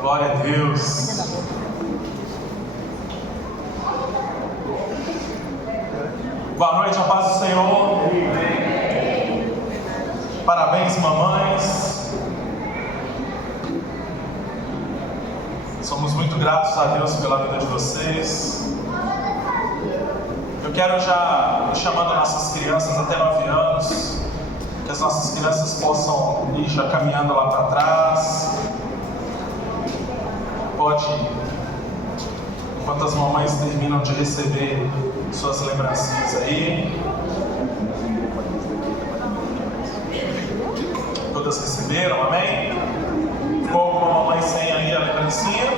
Glória a Deus. Boa noite, a paz do Senhor. Parabéns, mamães. Somos muito gratos a Deus pela vida de vocês. Eu quero já ir chamando nossas crianças até 9 anos, que as nossas crianças possam ir já caminhando lá para trás. Pode, enquanto as mamães terminam de receber suas lembrancinhas aí. Todas receberam, amém? Ficou alguma mamãe sem aí a lembrancinha?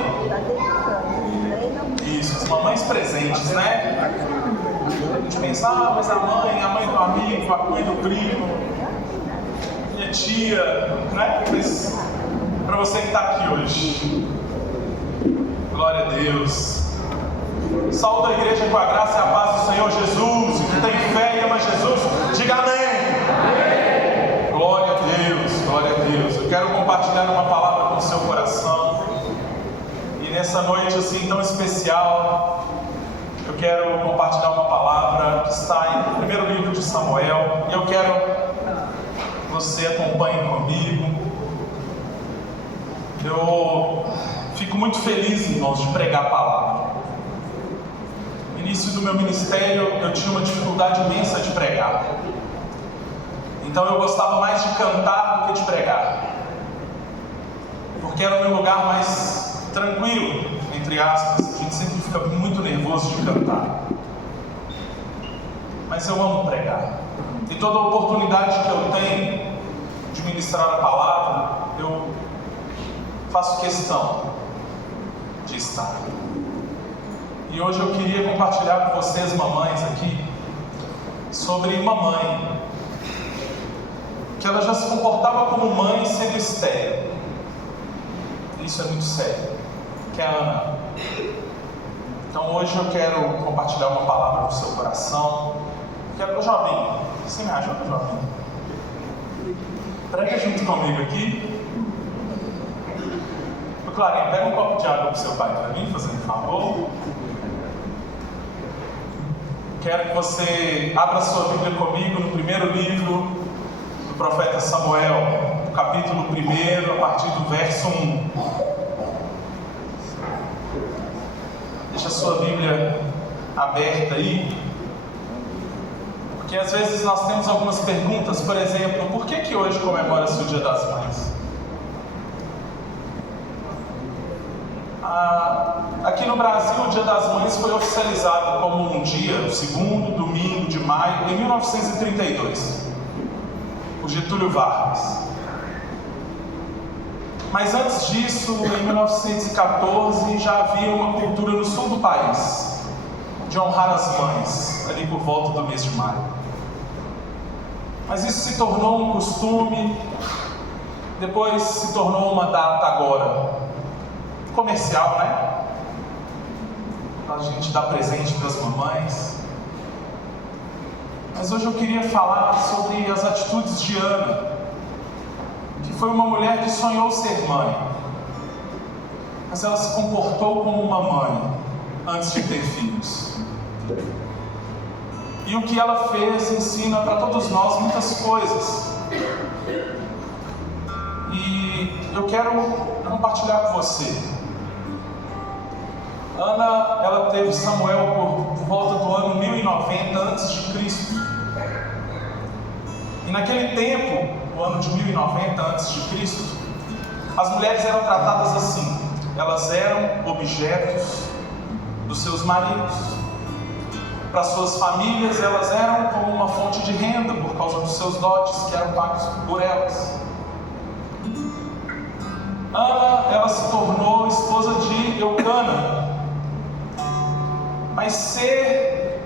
Isso, as mamães presentes, né? A gente pensa, mas a mãe do amigo, a mãe do primo, minha tia, né? Mas para você que está aqui hoje, glória a Deus. Saúde a igreja com a graça e a paz do Senhor Jesus. O que tem fé e ama Jesus, diga amém. Glória a Deus, glória a Deus. Eu quero compartilhar uma palavra com o seu coração. E nessa noite assim tão especial, eu quero compartilhar uma palavra que está no primeiro livro de Samuel. E eu quero que você acompanhe comigo. Eu fico muito feliz, irmãos, de pregar a palavra. No início do meu ministério, eu tinha uma dificuldade imensa de pregar. Então eu gostava mais de cantar do que de pregar, porque era o meu lugar mais tranquilo, entre aspas. A gente sempre fica muito nervoso de cantar, mas eu amo pregar. E toda oportunidade que eu tenho de ministrar a palavra, eu faço questão de estar. E hoje eu queria compartilhar com vocês, mamães aqui, sobre mamãe, que ela já se comportava como mãe sendo estéril. Isso é muito sério, que é a Ana. Então hoje eu quero compartilhar uma palavra no seu coração. Quero, jovem, você me ajuda, jovem? Prega junto comigo aqui. Clarinha, pega um copo de água para o seu pai para mim, fazendo um favor. Quero que você abra sua Bíblia comigo no primeiro livro do profeta Samuel, no capítulo 1, a partir do verso 1. Deixa a sua Bíblia aberta aí, porque às vezes nós temos algumas perguntas. Por exemplo, por que hoje comemora-se o Dia das Mães? Aqui no Brasil, o Dia das Mães foi oficializado como um dia, o segundo domingo de maio, em 1932, por Getúlio Vargas. Mas antes disso, em 1914, já havia uma cultura no sul do país de honrar as mães, ali por volta do mês de maio. Mas isso se tornou um costume, depois se tornou uma data agora comercial, né? A gente dá presente para as mamães. Mas hoje eu queria falar sobre as atitudes de Ana, que foi uma mulher que sonhou ser mãe, mas ela se comportou como uma mãe antes de ter filhos. E o que ela fez ensina para todos nós muitas coisas. E eu quero compartilhar com você. Ana, ela teve Samuel por volta do ano 1090 a.C. E naquele tempo, o ano de 1090 a.C., as mulheres eram tratadas assim. Elas eram objetos dos seus maridos. Para suas famílias, elas eram como uma fonte de renda por causa dos seus dotes que eram pagos por elas. Ana, ela se tornou esposa de Eucana. Mas ser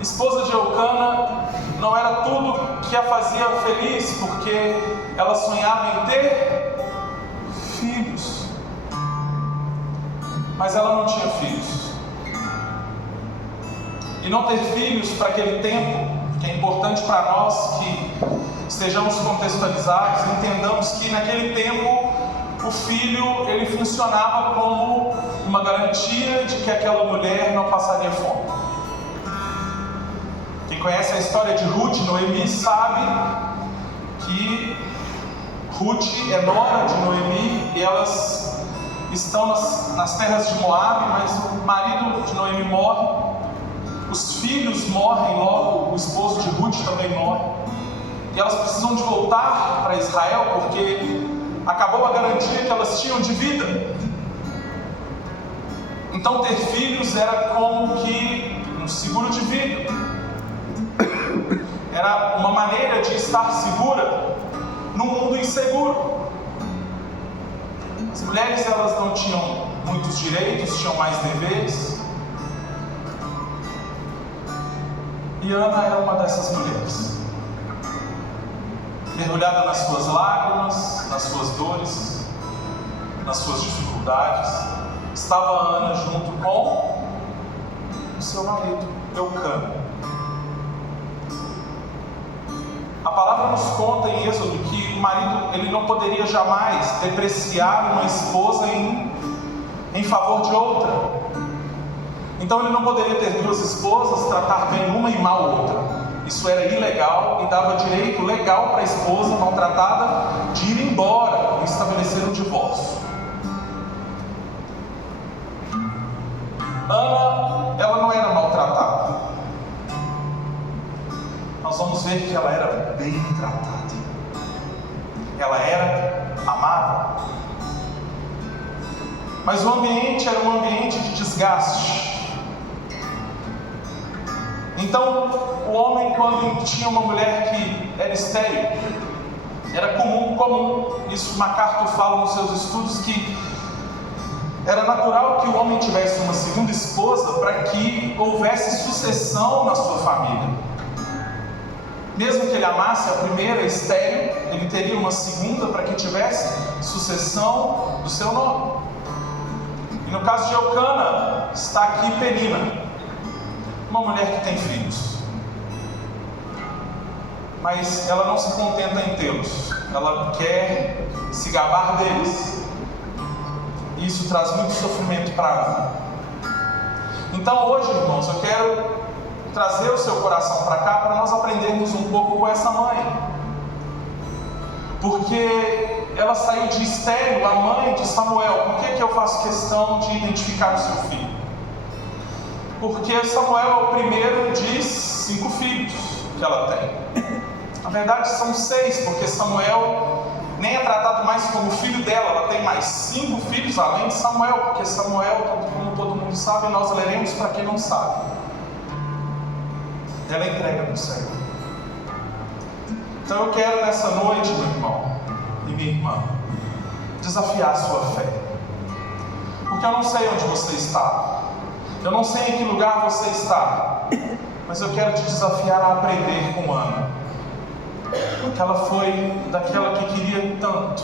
esposa de Eucana não era tudo que a fazia feliz, porque ela sonhava em ter filhos. Mas ela não tinha filhos. E não ter filhos para aquele tempo, que é importante para nós que estejamos contextualizados, entendamos que naquele tempo o filho ele funcionava como uma garantia de que aquela mulher não passaria fome. Quem conhece a história de Ruth e Noemi sabe que Ruth é nora de Noemi e elas estão nas terras de Moabe, mas o marido de Noemi morre, os filhos morrem logo, o esposo de Ruth também morre, e elas precisam de voltar para Israel porque acabou a garantia que elas tinham de vida. Então ter filhos era como que um seguro de vida, era uma maneira de estar segura num mundo inseguro. As mulheres elas não tinham muitos direitos, tinham mais deveres. E Ana era uma dessas mulheres, mergulhada nas suas lágrimas, nas suas dores, nas suas dificuldades. Estava Ana junto com o seu marido, Eucana. A palavra nos conta em Êxodo que o marido ele não poderia jamais depreciar uma esposa em favor de outra. Então ele não poderia ter duas esposas, tratar bem uma e mal outra. Isso era ilegal e dava direito legal para a esposa maltratada de ir embora e estabelecer um divórcio. Ana, ela não era maltratada. Nós vamos ver que ela era bem tratada. Ela era amada. Mas o ambiente era um ambiente de desgaste. Então, o homem, quando tinha uma mulher que era estéril, era comum, isso MacArthur fala nos seus estudos, que era natural que o homem tivesse uma segunda esposa para que houvesse sucessão na sua família. Mesmo que ele amasse a primeira estéril, ele teria uma segunda para que tivesse sucessão do seu nome. E no caso de Eucana, está aqui Penina, uma mulher que tem filhos, mas ela não se contenta em tê-los, ela quer se gabar deles, e isso traz muito sofrimento para ela. Então hoje, irmãos, eu quero trazer o seu coração para cá para nós aprendermos um pouco com essa mãe, porque ela saiu de estéril, a mãe de Samuel. Por que eu faço questão de identificar o seu filho? Porque Samuel é o primeiro de 5 filhos que ela tem. Na verdade são 6, porque Samuel nem é tratado mais como filho dela. Ela tem mais 5 filhos além de Samuel, porque Samuel, como todo mundo sabe, nós leremos para quem não sabe, ela entrega no Senhor. Então eu quero nessa noite, meu irmão e minha irmã, desafiar a sua fé, porque eu não sei onde você está, eu não sei em que lugar você está, mas eu quero te desafiar a aprender com Ana, porque ela foi daquela que queria tanto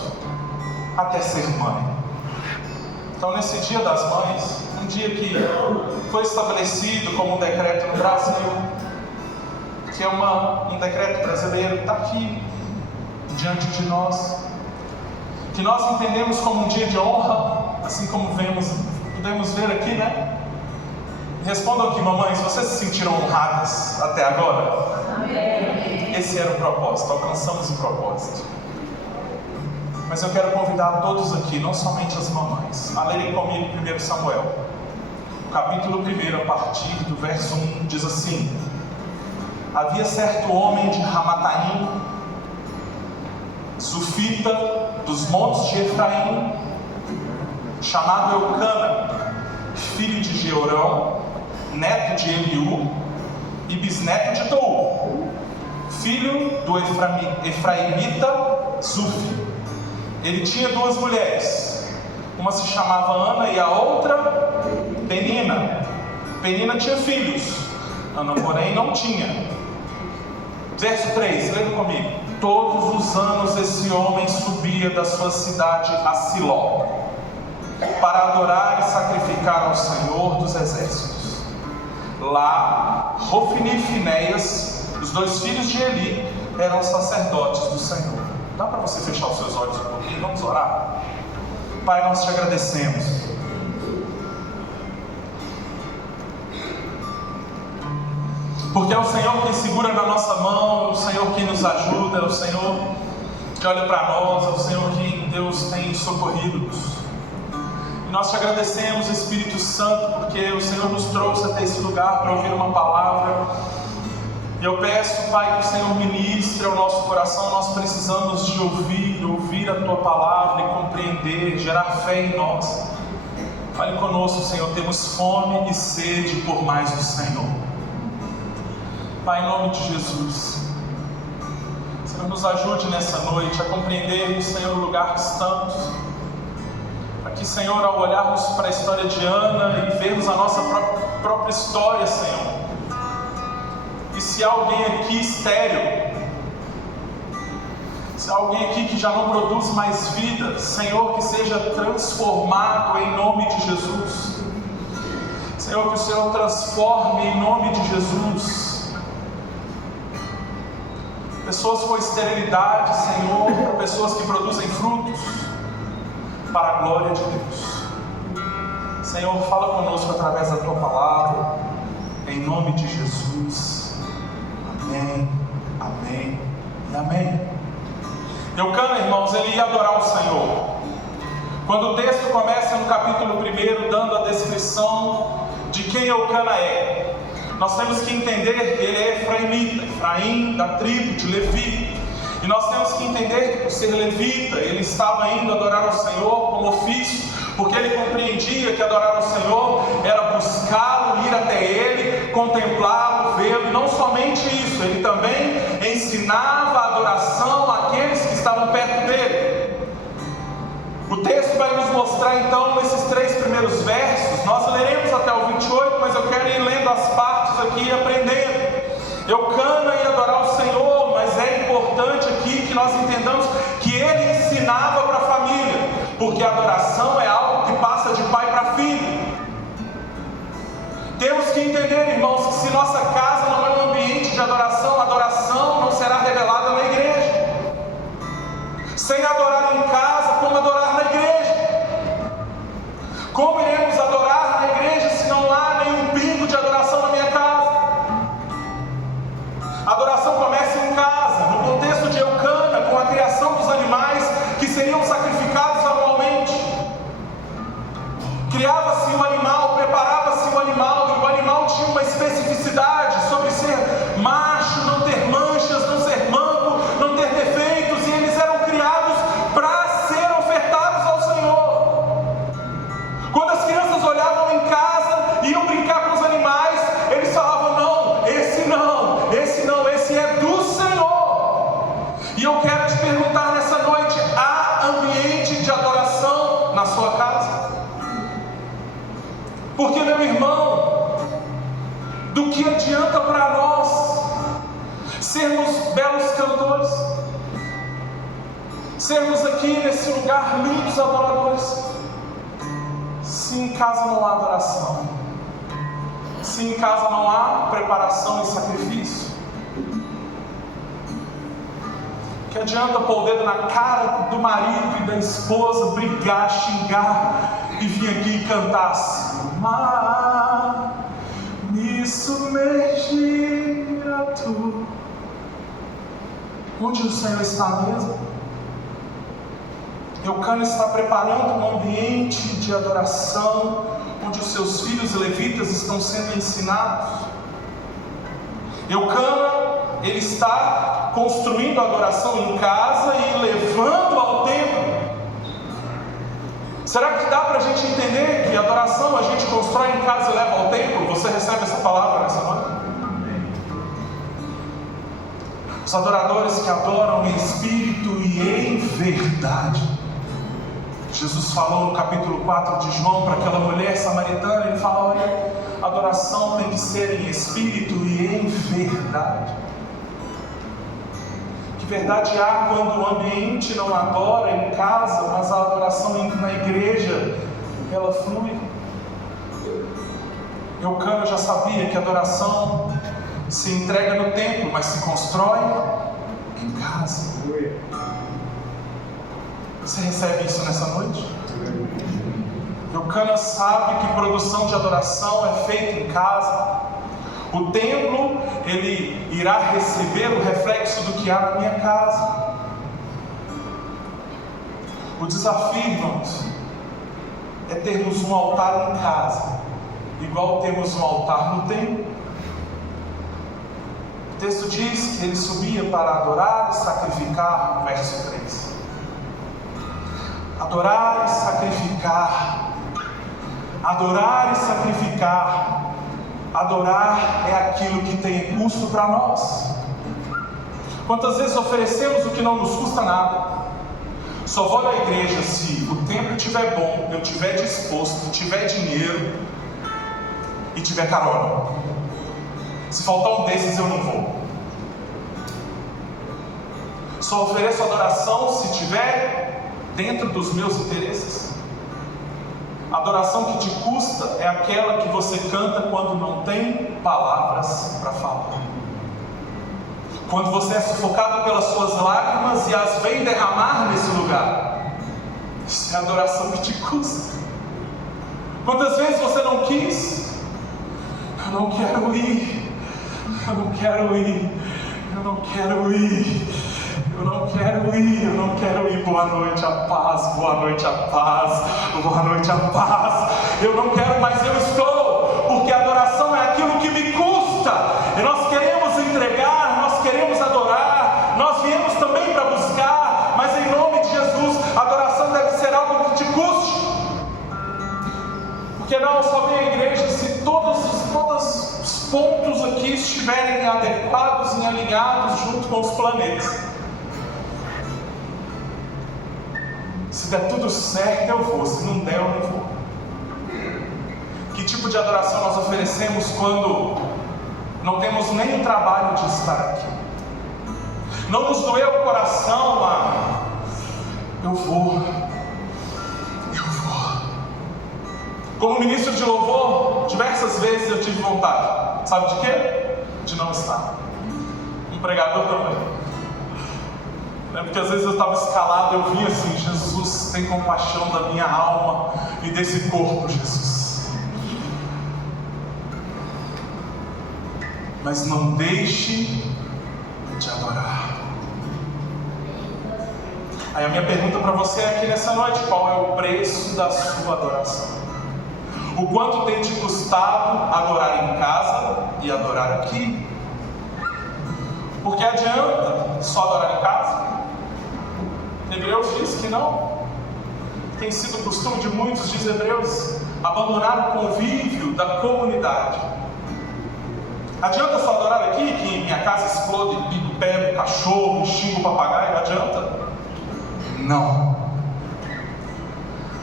até ser mãe. Então nesse Dia das Mães, um dia que foi estabelecido como um decreto no Brasil, que é um decreto brasileiro, está aqui diante de nós, que nós entendemos como um dia de honra, assim como podemos ver aqui, né? Respondam aqui, mamães, vocês se sentiram honradas até agora? Amém. Esse era o propósito, alcançamos o propósito. Mas eu quero convidar todos aqui, não somente as mamães, a lerem comigo 1 Samuel, capítulo 1, a partir do verso 1, diz assim: Havia certo homem de Ramataim, Zufita, dos montes de Efraim, chamado Eucana, filho de Jeorão, neto de Eliú e bisneto de Tou, filho do Efraimita Zufi. Ele tinha 2 mulheres, uma se chamava Ana e a outra Penina. Penina tinha filhos, Ana porém não tinha. Verso 3, leia comigo. Todos os anos esse homem subia da sua cidade a Siló, para adorar e sacrificar ao Senhor dos Exércitos. Lá, Hofni e Finéias, os 2 filhos de Eli, eram sacerdotes do Senhor. Dá para você fechar os seus olhos um pouquinho? Vamos orar? Pai, nós te agradecemos. Porque é o Senhor quem segura na nossa mão, é o Senhor quem nos ajuda, é o Senhor que olha para nós, é o Senhor quem Deus tem socorrido-nos. E nós te agradecemos, Espírito Santo, porque o Senhor nos trouxe até esse lugar para ouvir uma palavra. E eu peço, Pai, que o Senhor ministre ao nosso coração. Nós precisamos de ouvir a Tua palavra e compreender, gerar fé em nós. Fale conosco, Senhor, temos fome e sede por mais do Senhor. Pai, em nome de Jesus, Senhor, nos ajude nessa noite a compreender, Senhor, o lugar que estamos. Aqui, Senhor, ao olharmos para a história de Ana e vermos a nossa própria história, Senhor. E se há alguém aqui estéril, se há alguém aqui que já não produz mais vida, Senhor, que seja transformado em nome de Jesus. Senhor, que o Senhor transforme em nome de Jesus. Pessoas com esterilidade, Senhor, para pessoas que produzem frutos, para a glória de Deus. Senhor, fala conosco através da Tua palavra, em nome de Jesus. Amém, amém e amém. Eucana, irmãos, ele ia adorar o Senhor. Quando o texto começa no capítulo 1, dando a descrição de quem Eucana é, nós temos que entender que ele é efraimita, Efraim da tribo de Levi. E nós temos que entender que por ser levita, ele estava indo adorar o Senhor como ofício, porque ele compreendia que adorar o Senhor era buscá-lo, ir até ele, contemplá-lo, vê-lo. E não somente isso, ele também ensinava a adoração àqueles que estavam perto dele. O texto vai nos mostrar então nesses 3 primeiros versos. Nós leremos até o 28, mas eu quero ir lendo as partes aqui e aprendendo. Eucana ia adorar o Senhor, mas é importante aqui que nós entendamos que ele ensinava para a família, porque a adoração é algo que passa de pai para filho. Temos que entender, irmãos, que se nossa casa não é um ambiente de adoração, a adoração não será revelada na igreja. Sem adorar em casa, como adorar na igreja? Como iremos adorar na igreja se não há nenhum pingo de adoração na minha casa? A adoração começa em casa, no contexto de Eucana, com a criação dos animais que seriam sacrificados anualmente. Criava-se um animal, preparava-se um animal, e o animal tinha uma especificidade sobre ser macho, não ter manchas, não ser manco, não ter defeitos, e eles eram criados para ser ofertados ao Senhor. Quando as crianças olhavam em casa e iam brincar com os animais, eles falavam: não, esse é do Senhor. E eu quero te perguntar nessa noite: há ambiente de adoração na sua casa? Porque, meu irmão, do que adianta para nós sermos belos cantores, sermos aqui nesse lugar lindos adoradores, se em casa não há adoração, se em casa não há preparação e sacrifício? Que adianta pôr o dedo na cara do marido e da esposa, brigar, xingar e vir aqui e cantar assim: mar, me submergira tu. Onde o Senhor está mesmo? Eucana está preparando um ambiente de adoração, onde os seus filhos levitas estão sendo ensinados. Eucana, ele está construindo a adoração em casa e levando ao templo. Será que dá para a gente entender que a adoração a gente constrói em casa e leva ao templo? Você recebe essa palavra nessa noite? Os adoradores que adoram em espírito e em verdade. Jesus falou no capítulo 4 de João para aquela mulher samaritana, ele fala: olha, a adoração tem que ser em espírito e em verdade. Que verdade há quando o ambiente não adora em casa, mas a adoração na igreja, ela flui? Eucana já sabia que a adoração se entrega no templo, mas se constrói em casa. Você recebe isso nessa noite? Eucana sabe que produção de adoração é feita em casa. O templo, ele irá receber o reflexo do que há na minha casa. O desafio, irmãos, é termos um altar em casa, igual temos um altar no templo. O texto diz que ele subia para adorar e sacrificar, verso 3. Adorar e sacrificar. Adorar e sacrificar. Adorar é aquilo que tem custo para nós. Quantas vezes oferecemos o que não nos custa nada? Só vou na igreja se o tempo estiver bom, eu estiver disposto, tiver dinheiro e tiver carona. Se faltar um desses, eu não vou. Só ofereço adoração se estiver dentro dos meus interesses. A adoração que te custa é aquela que você canta quando não tem palavras para falar. Quando você é sufocado pelas suas lágrimas e as vem derramar nesse lugar. Isso é a adoração que te custa. Quantas vezes você não quis? Eu não quero ir. Eu não quero ir. Eu não quero ir. Eu não quero ir, eu não quero ir. Boa noite, a paz, boa noite, a paz, boa noite, a paz. Eu não quero, mas eu estou, porque a adoração é aquilo que me custa. E nós queremos entregar, nós queremos adorar, nós viemos também para buscar, mas em nome de Jesus, a adoração deve ser algo que te custe. Porque não só vem a igreja se todos os pontos aqui estiverem adequados e alinhados junto com os planetas. Se der tudo certo, eu vou. Se não der, eu não vou. Que tipo de adoração nós oferecemos quando não temos nem o trabalho de estar aqui? Não nos doeu o coração, eu vou. Como ministro de louvor, diversas vezes eu tive vontade. Sabe de quê? De não estar. Um pregador também. Porque às vezes eu estava escalado, eu via assim: Jesus, tem compaixão da minha alma e desse corpo, Jesus. Mas não deixe de adorar. Aí a minha pergunta para você é aqui nessa noite: qual é o preço da sua adoração? O quanto tem te custado adorar em casa e adorar aqui? Porque adianta só adorar em casa? Hebreus diz que não. Tem sido o costume de muitos, diz Hebreus, abandonar o convívio da comunidade. Adianta só adorar aqui, que em minha casa explode bico, pé, cachorro, xingo, papagaio? Adianta? Não.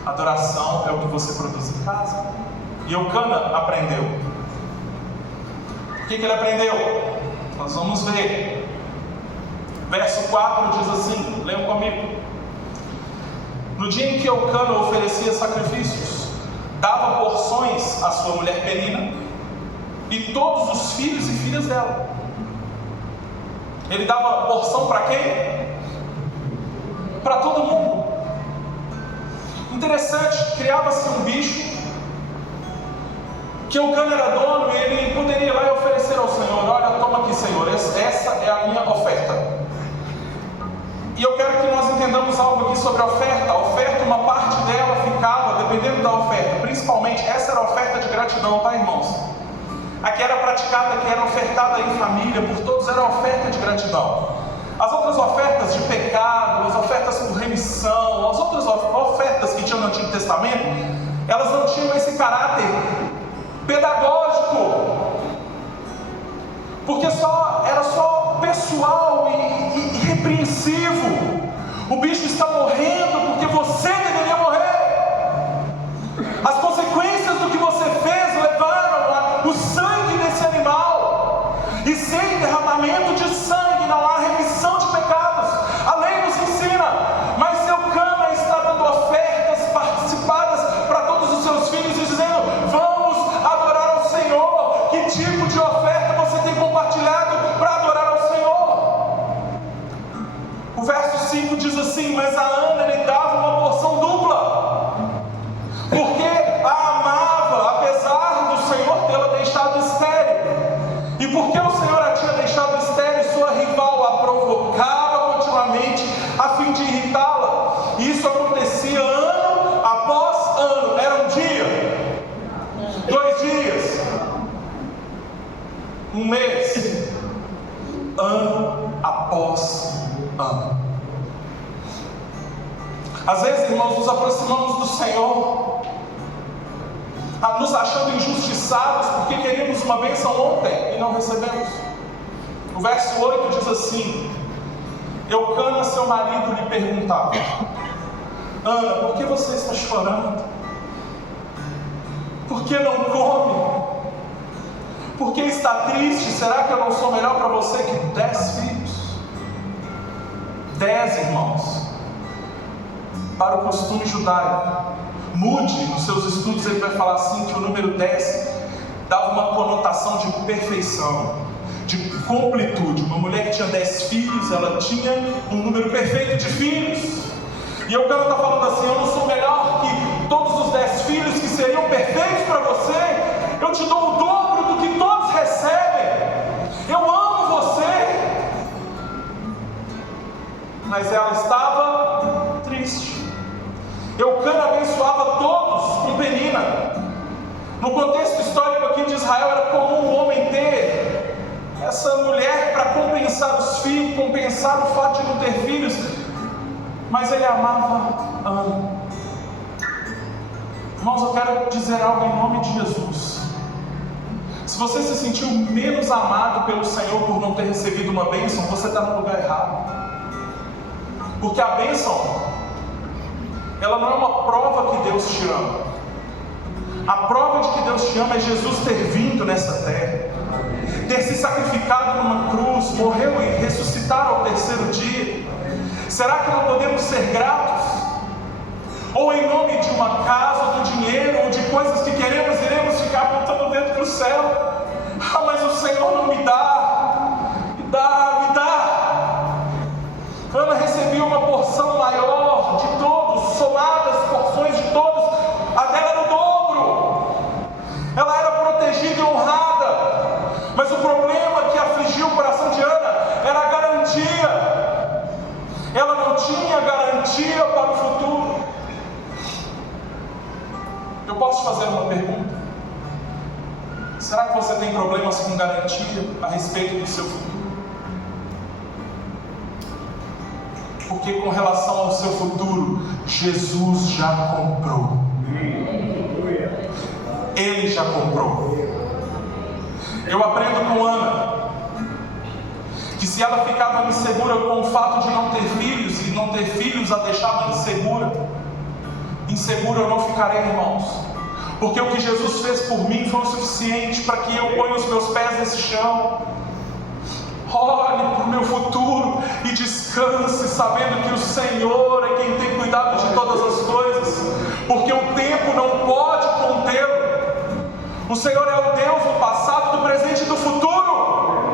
Adoração é o que você produz em casa. E Eucana aprendeu. O que ele aprendeu? Nós vamos ver. Verso 4 diz assim, leiam comigo: no dia em que Eucana oferecia sacrifícios, dava porções à sua mulher Penina e todos os filhos e filhas dela. Ele dava porção para quem? Para todo mundo. Interessante, criava-se um bicho que Eucana era dono e ele poderia ir lá e oferecer ao Senhor: olha, toma aqui, Senhor, essa é a minha oferta. E eu quero que nós entendamos algo aqui sobre a oferta. A oferta, uma parte dela ficava, dependendo da oferta, principalmente, essa era a oferta de gratidão, tá, irmãos? A que era praticada, que era ofertada em família, por todos, era a oferta de gratidão. As outras ofertas de pecado, as ofertas por remissão, as outras ofertas que tinham no Antigo Testamento, elas não tinham esse caráter pedagógico, porque era só pessoal e repreensivo. O bicho está morrendo porque você deveria morrer. As consequências do que você fez levaram o sangue desse animal, e sem derramamento de sangue não há remissão de pecados. A lei nos ensina, mas Eucana está dando ofertas participadas para todos os seus filhos e dizendo: vamos adorar ao Senhor. Que tipo de oferta você tem compartilhado para adorar ao Senhor? O verso 5 diz assim: mas a Ana lhe dava após ano. Às vezes, irmãos, nos aproximamos do Senhor, nos achando injustiçados, porque queríamos uma bênção ontem e não recebemos. O verso 8 diz assim: Eucana, seu marido, lhe perguntava: Ana, por que você está chorando? Por que não come? Por que está triste? Será que eu não sou melhor para você que 10 filhos? 10, irmãos. Para o costume judaico. Mude, nos seus estudos ele vai falar assim, que o número 10 dava uma conotação de perfeição, de completude. Uma mulher que tinha 10 filhos, ela tinha um número perfeito de filhos. E o cara está falando assim: eu não sou melhor que todos os 10 filhos que seriam perfeitos para você. Eu te dou o dobro do que todos recebem. Eu amo você. Mas ela estava triste. Eucana abençoava todos com Penina. No contexto histórico aqui de Israel, era comum o homem ter essa mulher para compensar os filhos, compensar o fato de não ter filhos. Mas ele amava Ana. Irmãos, eu quero dizer algo em nome de Jesus. Se você se sentiu menos amado pelo Senhor por não ter recebido uma bênção, você está no lugar errado. Porque a bênção, ela não é uma prova que Deus te ama. A prova de que Deus te ama é Jesus ter vindo nessa terra, ter se sacrificado numa cruz, morreu e ressuscitar ao terceiro dia. Será que não podemos ser gratos? Ou em nome de uma casa, do dinheiro, ou de coisas que queremos, iremos ficar apontando dentro do céu? Ah, mas o Senhor não me dá, me dá, me dá. Ana recebia uma porção maior de todos, somadas as porções de todos, a dela era o dobro. Ela era protegida e honrada, mas o problema que afligiu o coração de Ana era a garantia. Ela não tinha garantia para o futuro. Eu posso fazer uma pergunta? Será que você tem problemas com garantia a respeito do seu futuro? Porque com relação ao seu futuro, Jesus já comprou. Ele já comprou. Eu aprendo com Ana que se ela ficava insegura com o fato de não ter filhos, e não ter filhos a deixava insegura, insegura eu não ficarei, irmãos. Porque o que Jesus fez por mim foi o suficiente para que eu ponha os meus pés nesse chão. Olhe para o meu futuro e descanse, sabendo que o Senhor é quem tem cuidado de todas as coisas, porque o tempo não pode contê-lo. O Senhor é o Deus do passado, do presente e do futuro.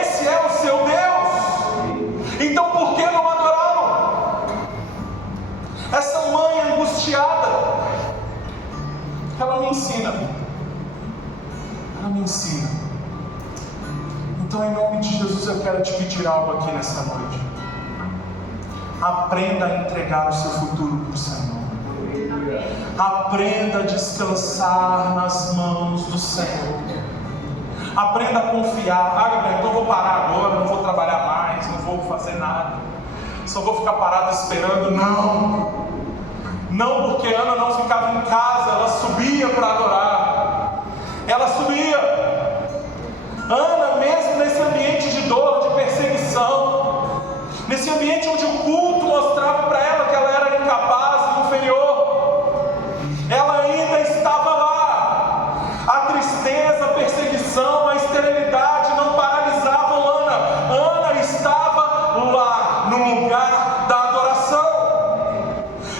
Esse é o seu Deus. Então por que não adorá-lo? Essa mãe angustiada, ela me ensina. Ela me ensina. Então, em nome de Jesus, eu quero te pedir algo aqui nessa noite. Aprenda a entregar o seu futuro para o Senhor. Aprenda a descansar nas mãos do Senhor. Aprenda a confiar. Ah, Gabriel, então eu vou parar agora, não vou trabalhar mais, não vou fazer nada, só vou ficar parado esperando. Não. Não, porque Ana não ficava em casa, ela subia para adorar. Ela subia. Ana, mesmo nesse ambiente de dor, de perseguição, nesse ambiente onde o culto mostrava para ela que ela era incapaz, inferior, ela ainda estava lá. A tristeza, a perseguição, a esterilidade não paralisavam Ana. Ana estava lá, no lugar da adoração.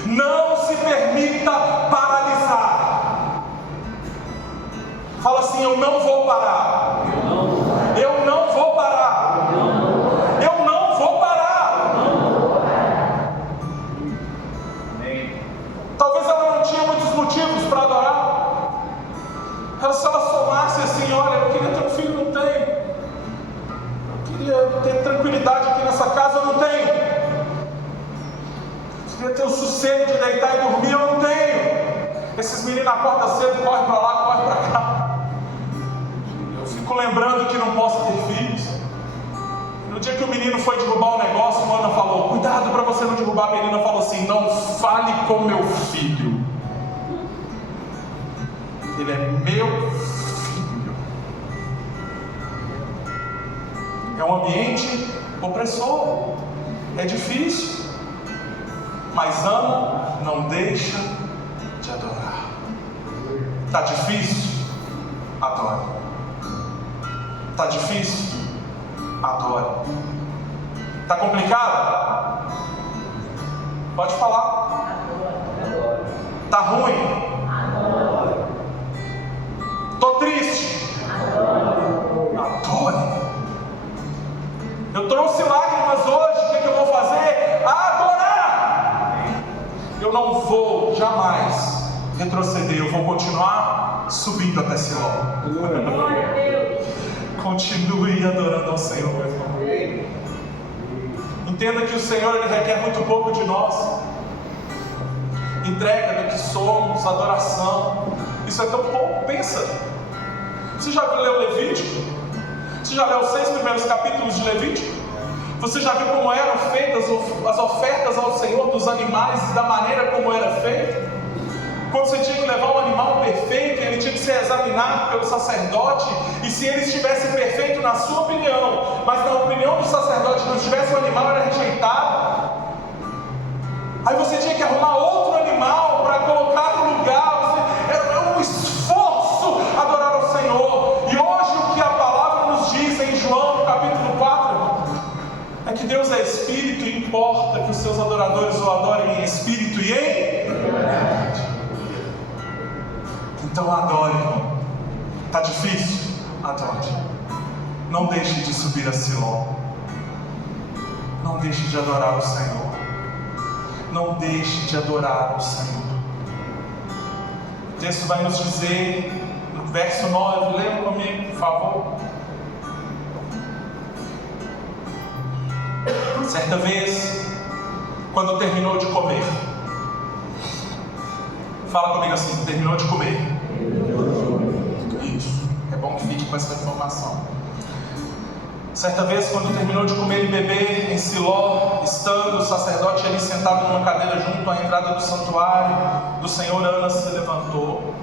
Não se permita paralisar. Fala assim: eu não vou parar. Eu não vou parar. Eu não vou parar. Talvez ela não tinha muitos motivos para adorar. Se ela somasse assim: olha, eu queria ter um filho, não tenho. Eu queria ter tranquilidade aqui nessa casa, eu não tenho. Eu queria ter o sossego de deitar e dormir, eu não tenho. Esses meninos acordam cedo, correm para lá, correm para cá. Fico lembrando que não posso ter filhos, No dia que o menino foi derrubar o negócio, a Ana falou: cuidado para você não derrubar. A menina falou assim: não fale com meu filho. Ele é meu filho. É um ambiente opressor. É difícil. Mas Ana não deixa de adorar. Está difícil? Adore. Está difícil? Adore. Está complicado? Pode falar. Está ruim? Estou triste? Adore. Eu trouxe lágrimas hoje. O que eu vou fazer? Adorar. Eu não vou jamais retroceder. Eu vou continuar subindo até Siló. Glória a Deus. Continue adorando ao Senhor, meu irmão. Entenda que o Senhor, Ele requer muito pouco de nós. Entrega do que somos, adoração. Isso é tão pouco. Pensa. Você já leu Levítico? Você já leu os 6 primeiros capítulos de Levítico? Você já viu como eram feitas as ofertas ao Senhor dos animais e da maneira como era feito? Quando você tinha que levar um animal perfeito, ele tinha que ser examinado pelo sacerdote, e se ele estivesse perfeito na sua opinião, mas na opinião do sacerdote não estivesse, o animal era rejeitado. Aí você tinha que arrumar outro animal para colocar no lugar. Era um esforço adorar ao Senhor. E hoje o que a palavra nos diz em João, no capítulo 4, é que Deus é Espírito e importa que os seus adoradores o adorem em Espírito e em verdade. Então adore, irmão. Está difícil? Adore. Não deixe de subir a Siló. Não deixe de adorar o Senhor. Não deixe de adorar o Senhor. O texto vai nos dizer, no verso 9, leiam comigo, por favor. Certa vez, quando terminou de comer, fala comigo assim: terminou de comer. Isso, é bom que fique com essa informação. Certa vez, quando terminou de comer e beber em Siló, estando o sacerdote ali sentado numa cadeira junto à entrada do santuário do Senhor, Ana se levantou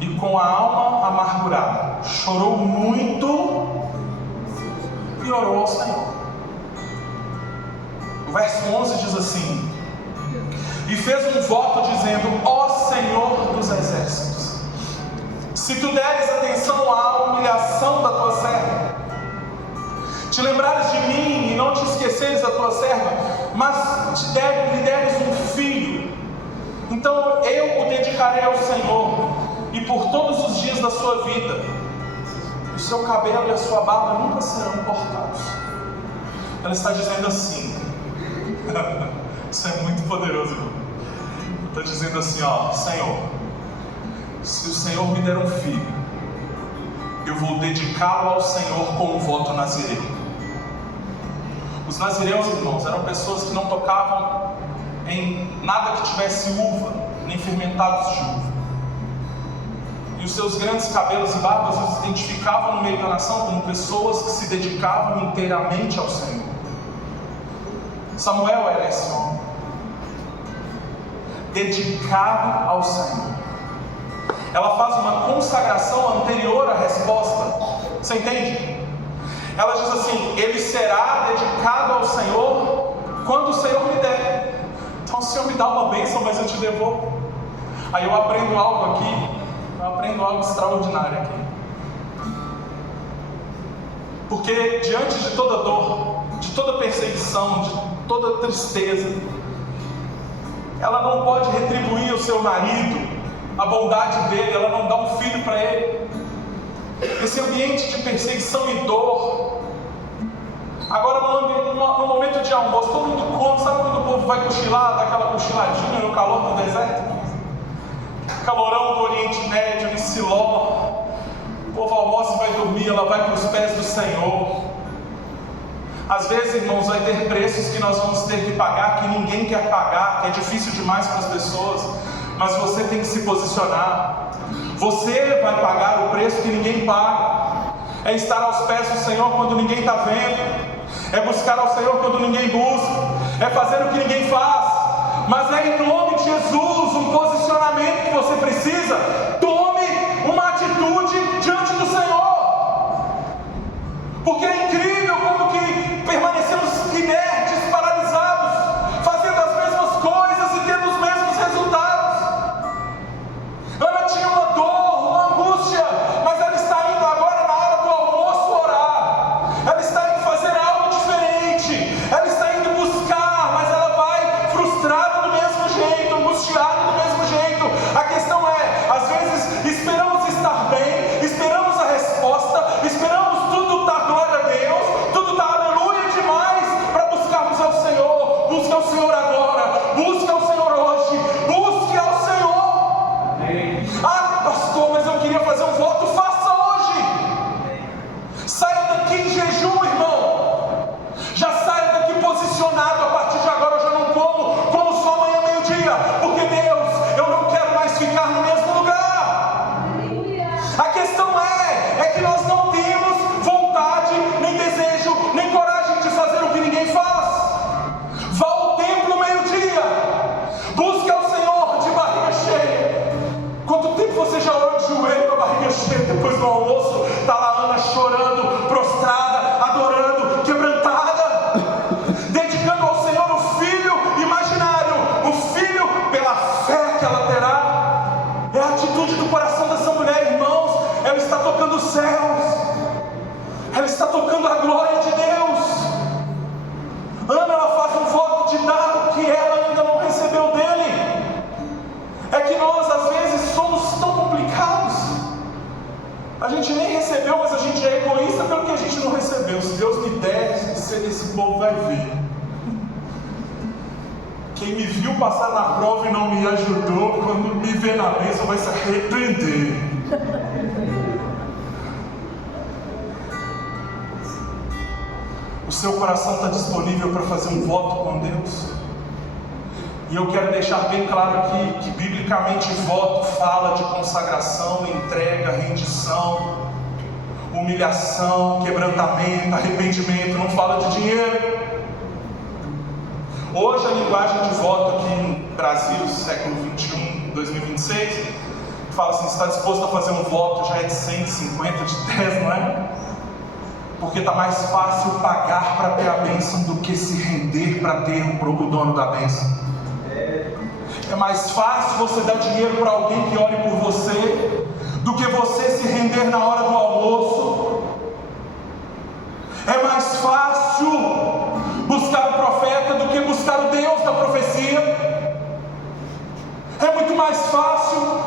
e, com a alma amargurada, chorou muito e orou ao Senhor. O verso 11 diz assim: e fez um voto dizendo: ó Senhor dos exércitos, se tu deres atenção à humilhação da tua serva, te lembrares de mim e não te esqueceres da tua serva, mas lhe deres um filho, então eu o dedicarei ao Senhor, e por todos os dias da sua vida o seu cabelo e a sua barba nunca serão cortados. Ela está dizendo assim, isso é muito poderoso, irmão. Está dizendo assim, ó: Senhor, se o Senhor me der um filho, eu vou dedicá-lo ao Senhor com um voto nazireu. Os nazireus, irmãos, eram pessoas que não tocavam em nada que tivesse uva, nem fermentados de uva. E os seus grandes cabelos e barbas os identificavam no meio da nação como pessoas que se dedicavam inteiramente ao Senhor. Samuel era esse homem, dedicado ao Senhor. Ela faz uma consagração anterior à resposta. Você entende? Ela diz assim: ele será dedicado ao Senhor quando o Senhor me der. Então o Senhor me dá uma bênção, mas eu te devolvo. Aí eu aprendo algo aqui, eu aprendo algo extraordinário aqui. Porque diante de toda dor, de toda perseguição, de toda tristeza, ela não pode retribuir ao seu marido a bondade dele, ela não dá um filho para ele. Esse ambiente de perseguição e dor. Agora no momento de almoço, todo mundo come. Sabe quando o povo vai cochilar, dá aquela cochiladinha no calor do deserto? Calorão do Oriente Médio, em Siló. O povo almoça e vai dormir, ela vai para os pés do Senhor. Às vezes, irmãos, vai ter preços que nós vamos ter que pagar, que ninguém quer pagar, que é difícil demais para as pessoas, mas você tem que se posicionar. Você vai pagar o preço que ninguém paga. é estar aos pés do Senhor quando ninguém está vendo, é buscar ao Senhor quando ninguém busca, é fazer o que ninguém faz. Mas é em nome de Jesus um posicionamento que você precisa. Tome uma atitude diante do Senhor, porque é incrível como que permanecemos inertes, paralisados, fazendo as mesmas coisas e tendo os mesmos resultados. Ana tinha uma dor, uma angústia, mas ela está indo agora na hora do almoço orar. Ela está indo fazer algo diferente. Ela está indo buscar, mas ela vai frustrada do mesmo jeito, angustiada do mesmo jeito. A questão é, às vezes esperamos estar bem, esperamos a resposta, esperamos tudo estar glória a Deus, tudo está aleluia demais para buscarmos ao Senhor. Busque ao Senhor agora, busque ao Senhor hoje, busque ao Senhor. Ah, pastor, mas eu queria fazer um voto. Faça hoje. Saia daqui em jejum, irmão. Já saia daqui posicionado. A partir de agora eu já não como só amanhã meio-dia, porque Deus, eu não quero mais ficar no mesmo lugar. A questão é que nós não temos vontade, nem desejo, nem coragem de fazer o que ninguém faz. Vá ao templo meio-dia, busque ao Senhor de barriga cheia. Quanto tempo você já orou de joelho com a barriga cheia depois do almoço? Está lá a Ana chorando, prostrada, adorando, quebrantada, dedicando ao Senhor o filho imaginário, o filho pela fé que ela terá. É a atitude do coração dessa mulher, irmãos. Ela está tocando os céus, ela está tocando a glória de Deus. Ana, ela faz um voto de dar o que ela ainda não recebeu dele. É que nós às vezes somos tão complicados. A gente nem recebeu, mas a gente é egoísta pelo que a gente não recebeu. Se Deus me der, esse povo vai ver. Quem me viu passar na prova e não me ajudou, quando me vê na bênção vai se arrepender. O seu coração está disponível para fazer um voto com Deus? E eu quero deixar bem claro aqui que biblicamente voto fala de consagração, entrega, rendição, humilhação, quebrantamento, arrependimento, não fala de dinheiro. Hoje a linguagem de voto aqui no Brasil, século 21, 2026, fala assim, está disposto a fazer um voto, já é de 150, de 10, não é? Porque está mais fácil pagar para ter a bênção do que se render para ter o dono da bênção. É mais fácil você dar dinheiro para alguém que ore por você do que você se render na hora do almoço. É mais fácil buscar o profeta do que buscar o Deus da profecia. É muito mais fácil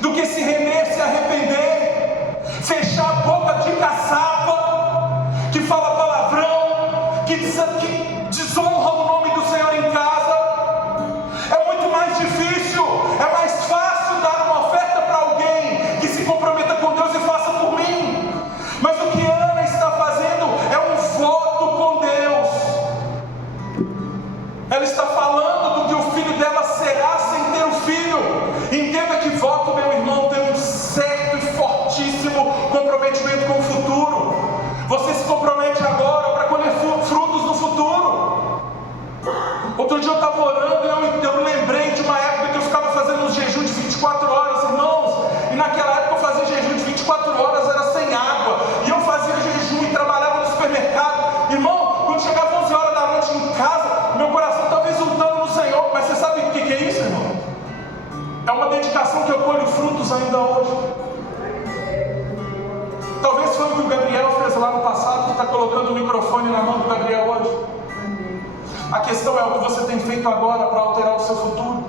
do que se render, se arrepender, fechar a boca de caçapa que fala palavrão, que desonra o nome do Senhor em casa. É muito mais difícil, é mais fácil dar uma oferta para alguém que se comprometa com Deus e faça por mim. Mas o que Ana está fazendo é um voto com Deus. Ela está falando do que o filho dela será sem ter o filho. Entenda que voto, meu irmão, tem um certo e fortíssimo comprometimento com o futuro. Você se compromete agora para colher frutos no futuro. Outro dia eu estava orando e eu lembrei de uma época que eu ficava fazendo uns jejum de 24 horas, irmãos. E naquela época eu fazia jejum de 24 horas, era sem água. E eu fazia jejum e trabalhava no supermercado. Irmão, quando chegava 11 horas da noite em casa, meu coração estava exultando no Senhor. Mas você sabe o que é isso, irmão? É uma dedicação que eu colho frutos ainda hoje. Talvez foi o que o Gabriel fez lá no passado, que está colocando o microfone na mão do Gabriel hoje. A questão é o que você tem feito agora para alterar o seu futuro.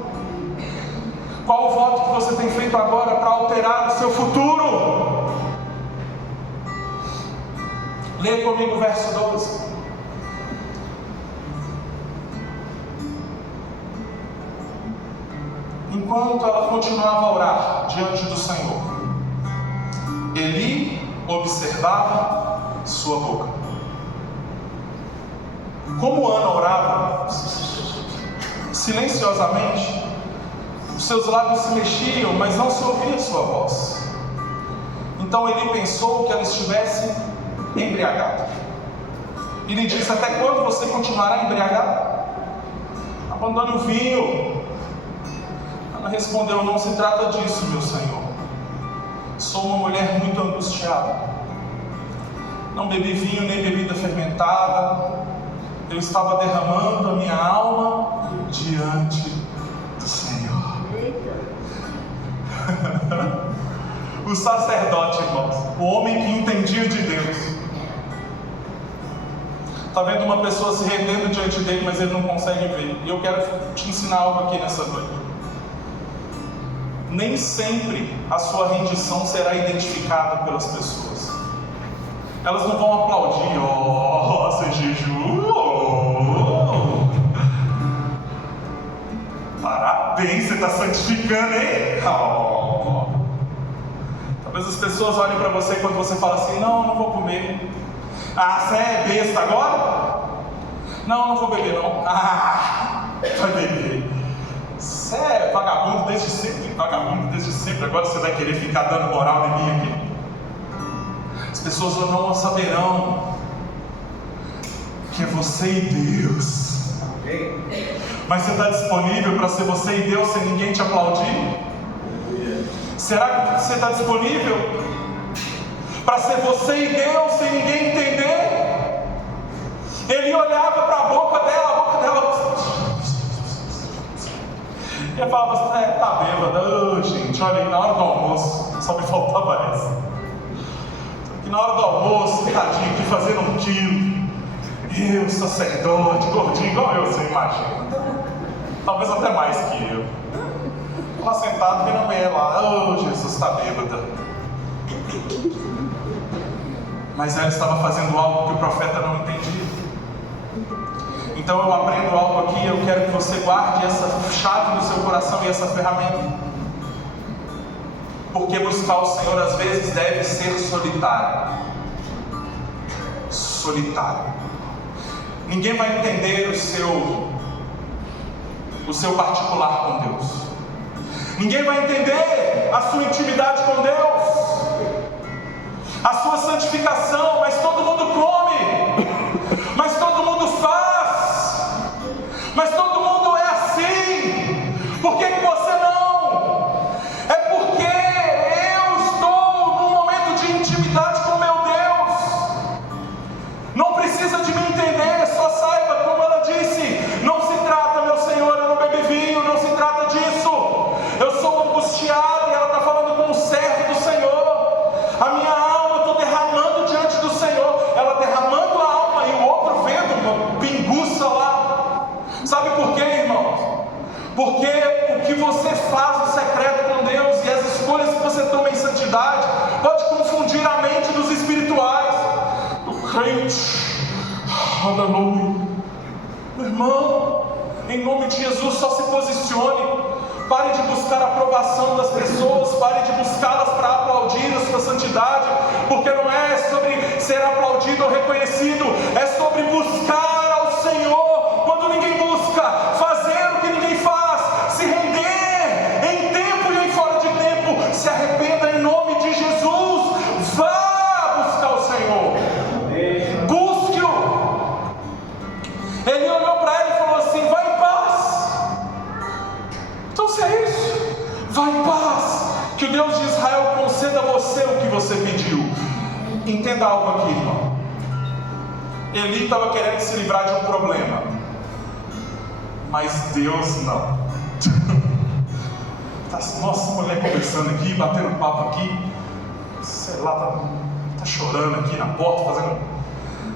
Qual o voto que você tem feito agora para alterar o seu futuro? Leia comigo o verso 12. Enquanto ela continuava a orar diante do Senhor, Eli observava sua boca. Como Ana orava silenciosamente, os seus lábios se mexiam, mas não se ouvia sua voz. Então ele pensou que ela estivesse embriagada. E lhe disse: até quando você continuará embriagada? Abandone o vinho. Ela respondeu: não se trata disso, meu senhor. Sou uma mulher muito angustiada. Não bebi vinho nem bebida fermentada. Eu estava derramando a minha alma diante do Senhor. O sacerdote, irmãos, o homem que entendia de Deus, está vendo uma pessoa se rendendo diante dele, mas ele não consegue ver. E eu quero te ensinar algo aqui nessa noite. Nem sempre a sua rendição será identificada pelas pessoas. Elas não vão aplaudir: oh, seu jejum, oh. Parabéns, você está santificando, hein? Oh. Talvez as pessoas olhem para você quando você fala assim: não vou comer. Ah, você é besta agora? Não vou beber não. Ah, vai beber. Você é vagabundo desde sempre, agora você vai querer ficar dando moral em mim aqui? As pessoas não saberão que é você e Deus. Mas você está disponível para ser você e Deus sem ninguém te aplaudir? Será que você está disponível para ser você e Deus sem ninguém entender? Ele olhava para a boca dela, e ele falava: tá bêbada. Gente, olha aí, na hora do almoço, só me faltava essa. Que na hora do almoço, tadinho, aqui fazendo 1 quilo. Eu, sacerdote, gordinho igual eu, você imagina. Talvez até mais que eu. Lá sentado, vendo a mulher lá: Jesus, está bêbada. Mas ela estava fazendo algo que o profeta não entendia. Então eu aprendo algo aqui, eu quero que você guarde essa chave no seu coração e essa ferramenta. Porque buscar o Senhor às vezes deve ser solitário. Ninguém vai entender o seu particular com Deus. Ninguém vai entender a sua intimidade com Deus, a sua santificação. Mas todo mundo come, mas todo mundo faz, mas todo mundo é assim. Por que você não? É porque eu estou num momento de intimidade com meu Deus. Não precisa de me entender, só saiba, como ela disse: não se trata, meu Senhor, eu não bebi vinho, não se trata disso. Eu sou angustiado. E ela está falando com um servo do Senhor: a minha alma estou derramando diante do Senhor. Ela derramando a alma e o outro vendo uma pinguça lá. Sabe por quê, irmãos? Porque o que você faz no secreto com Deus e as escolhas que você toma em santidade pode confundir a mente dos espirituais, do crente. Aleluia. Meu irmão, em nome de Jesus, só se posicione. Pare de buscar a aprovação das pessoas, pare de buscá-las para aplaudir a sua santidade, porque não é sobre ser aplaudido ou reconhecido, é sobre buscar ao Senhor quando ninguém busca, fazer o que ninguém faz, se render em tempo e em fora de tempo. Se arrependa em nome de Jesus, vá buscar o Senhor, busque-o. Ele olhou para ela e falou assim: vai em paz. Então, se é isso, vai em paz, que o Deus de Israel conceda a você o que você pediu. Entenda algo aqui, irmão. Eli estava querendo se livrar de um problema, mas Deus não. Nossa, mulher conversando aqui, batendo papo aqui, sei lá, tá chorando aqui na porta, fazendo: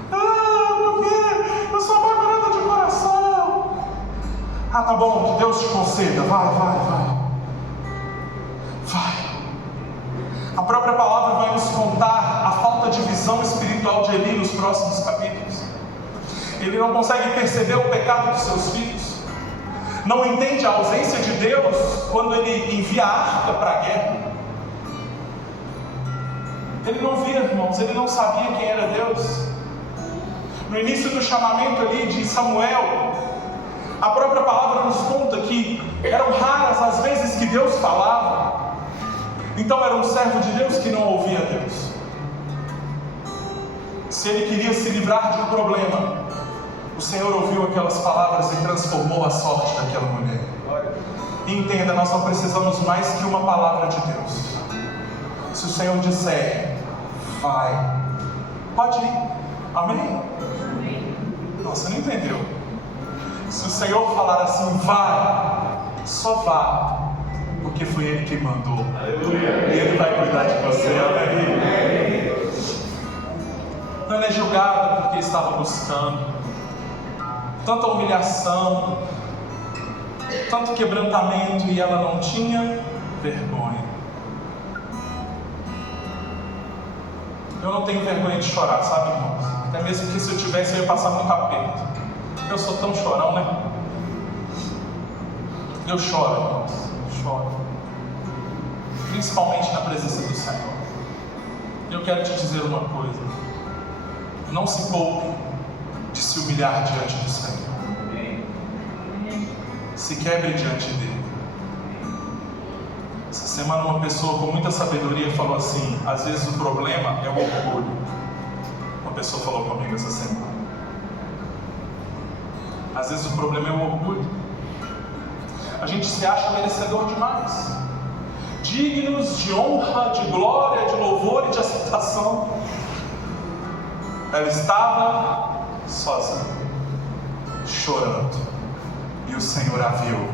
porque eu sou amargurada de coração. Ah, tá bom, que Deus te conceda. Vai. A própria palavra vai nos contar a falta de visão espiritual de Eli nos próximos capítulos. Ele não consegue perceber o pecado dos seus filhos, não entende a ausência de Deus quando ele envia a arca para a guerra. Ele não via, irmãos, ele não sabia quem era Deus. No início do chamamento ali de Samuel, a própria palavra nos conta que eram raras as vezes que Deus falava. Então era um servo de Deus que não ouvia Deus. Se ele queria se livrar de um problema, o Senhor ouviu aquelas palavras e transformou a sorte daquela mulher. E entenda, nós não precisamos mais que uma palavra de Deus. Se o Senhor disser, vai, pode ir. Amém? Não, você não entendeu. Se o Senhor falar assim, vai, só vá, porque foi Ele que mandou. Aleluia. E Ele vai cuidar de você. Amém? Não é julgada porque estava buscando. Tanta humilhação, tanto quebrantamento, e ela não tinha vergonha. Eu não tenho vergonha de chorar, sabe, irmãos? Até mesmo que se eu tivesse, eu ia passar muito aperto. Eu sou tão chorão, né? Eu choro, irmãos. Choro. Principalmente na presença do Senhor. Eu quero te dizer uma coisa. Não se poupe de se humilhar diante do Senhor. Se quebre diante dele. Essa semana uma pessoa com muita sabedoria falou assim: às vezes o problema é o orgulho. Uma pessoa falou comigo essa semana. Às vezes o problema é o orgulho. A gente se acha merecedor demais, dignos de honra, de glória, de louvor e de aceitação. Ela estava sozinha, chorando, e o Senhor a viu.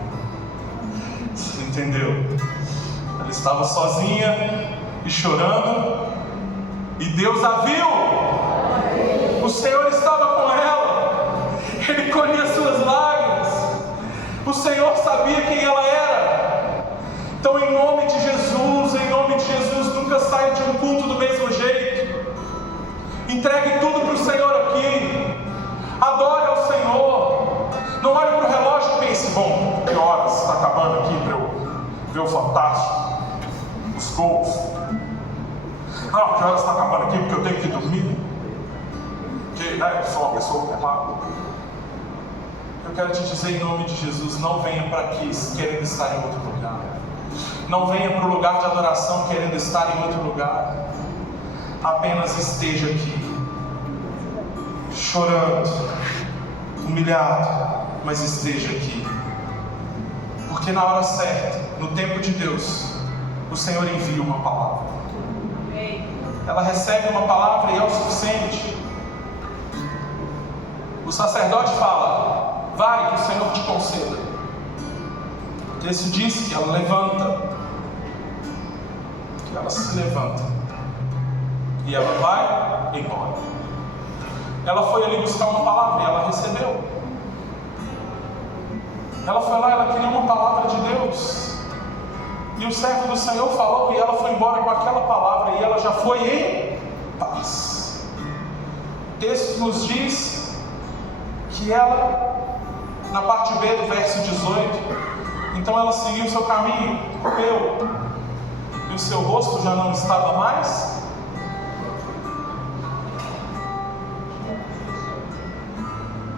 Você entendeu? Ela estava sozinha e chorando, e Deus a viu. O Senhor estava com ela, Ele colhia suas lágrimas. O Senhor sabia quem ela era. Então, em nome de Jesus, nunca saia de um culto do mesmo jeito. Entregue tudo para o Senhor aqui. Adore ao Senhor. Não olhe para o relógio e pense: bom, que horas está acabando aqui para eu ver o Fantástico, os gols. Não, que horas está acabando aqui porque eu tenho que dormir. Porque, né, sou uma pessoa ocupada. Eu quero te dizer, em nome de Jesus, não venha para aqui querendo estar em outro lugar. Não venha para o lugar de adoração querendo estar em outro lugar. Apenas esteja aqui, chorando, humilhado, mas esteja aqui. Porque na hora certa, no tempo de Deus, o Senhor envia uma palavra. Ela recebe uma palavra e é o suficiente. O sacerdote fala: vai, que o Senhor te conceda. O texto diz que ela levanta, que ela se levanta, e ela vai embora. Ela foi ali buscar uma palavra e ela recebeu. Ela foi lá, ela queria uma palavra de Deus, e o servo do Senhor falou, e ela foi embora com aquela palavra, e ela já foi em paz. O texto nos diz que ela, na parte B do verso 18, então ela seguiu o seu caminho, correu, e o seu rosto já não estava mais.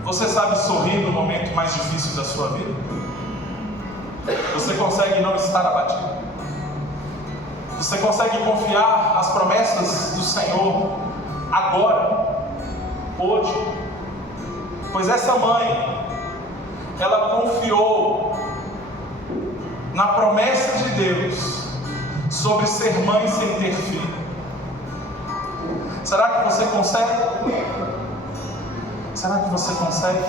Você sabe sorrir no momento mais difícil da sua vida? Você consegue não estar abatido? Você consegue confiar nas promessas do Senhor agora, hoje? Pois essa mãe, ela confiou na promessa de Deus sobre ser mãe sem ter filho. Será que você consegue? Será que você consegue?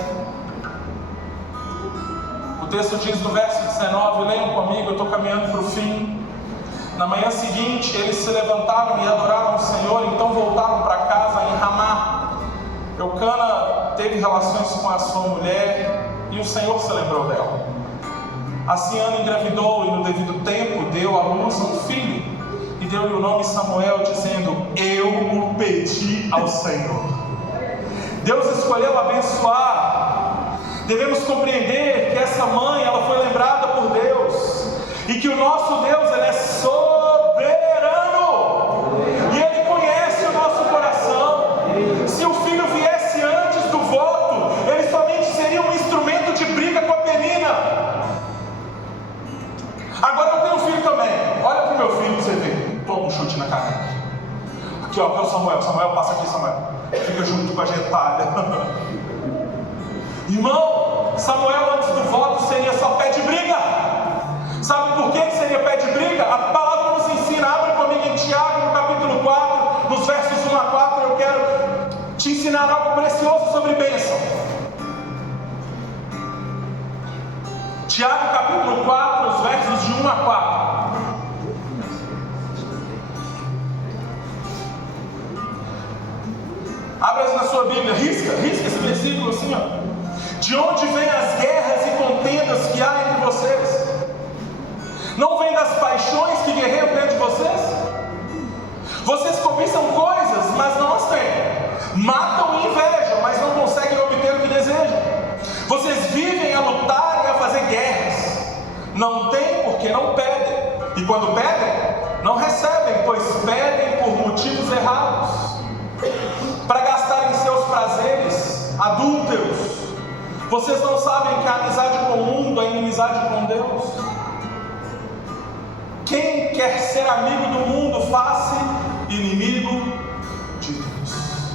O texto diz no verso 19, leiam comigo, eu estou caminhando para o fim. Na manhã seguinte, eles se levantaram e adoraram o Senhor, então voltaram para casa em Ramá. Eucana teve relações com a sua mulher e o Senhor se lembrou dela. Assim Ana engravidou e no devido tempo deu à luz um filho e deu-lhe o nome Samuel, dizendo: eu o pedi ao Senhor. Deus escolheu abençoar. Devemos compreender que essa mãe, ela foi lembrada por Deus, e que o nosso Deus, ele é soberano, e Ele conhece o nosso coração. Se o filho viesse antes do voto, ele somente seria um instrumento de briga com a Penina. Agora eu tenho um filho também. Olha para o meu filho para você ver. com a gentalha. Irmão, Samuel antes do voto seria só pé de briga. Sabe por que seria pé de briga? A palavra nos ensina, abre comigo em Tiago, no capítulo 4, nos versos 1 a 4, eu quero te ensinar algo precioso sobre bênção. Tiago capítulo 4, os versos de 1 a 4. Abra na sua Bíblia, risca esse versículo assim, ó. De onde vêm as guerras e contendas que há entre vocês? Não vem das paixões que guerreiam dentro de vocês? Vocês cobiçam coisas, mas não as têm. Matam e invejam, mas não conseguem obter o que desejam. Vocês vivem a lutar e a fazer guerras. Não têm porque não pedem. E quando pedem, não recebem, pois pedem por motivos errados, para gastarem seus prazeres adúlteros. Vocês não sabem que a amizade com o mundo é inimizade com Deus? Quem quer ser amigo do mundo, faz-se inimigo de Deus.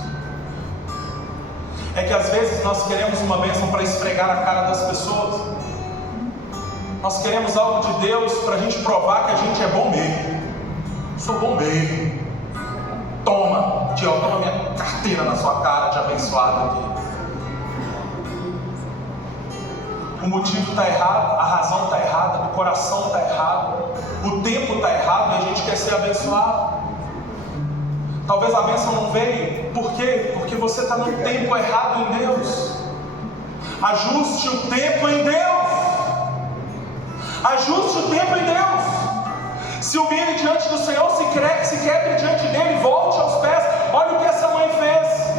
É que às vezes nós queremos uma bênção para esfregar a cara das pessoas. Nós queremos algo de Deus para a gente provar que a gente é bom mesmo. Sou bom mesmo. Toma minha carteira na sua cara de abençoado aqui. O motivo está errado, a razão está errada, o coração está errado, o tempo está errado e a gente quer ser abençoado. Talvez a bênção não veio. Por quê? Porque você está no tempo errado em Deus. Ajuste o tempo em Deus. Ajuste o tempo em Deus. Se humilhe diante do Senhor, se quebre diante dele, volte aos pés. Olha o que essa mãe fez.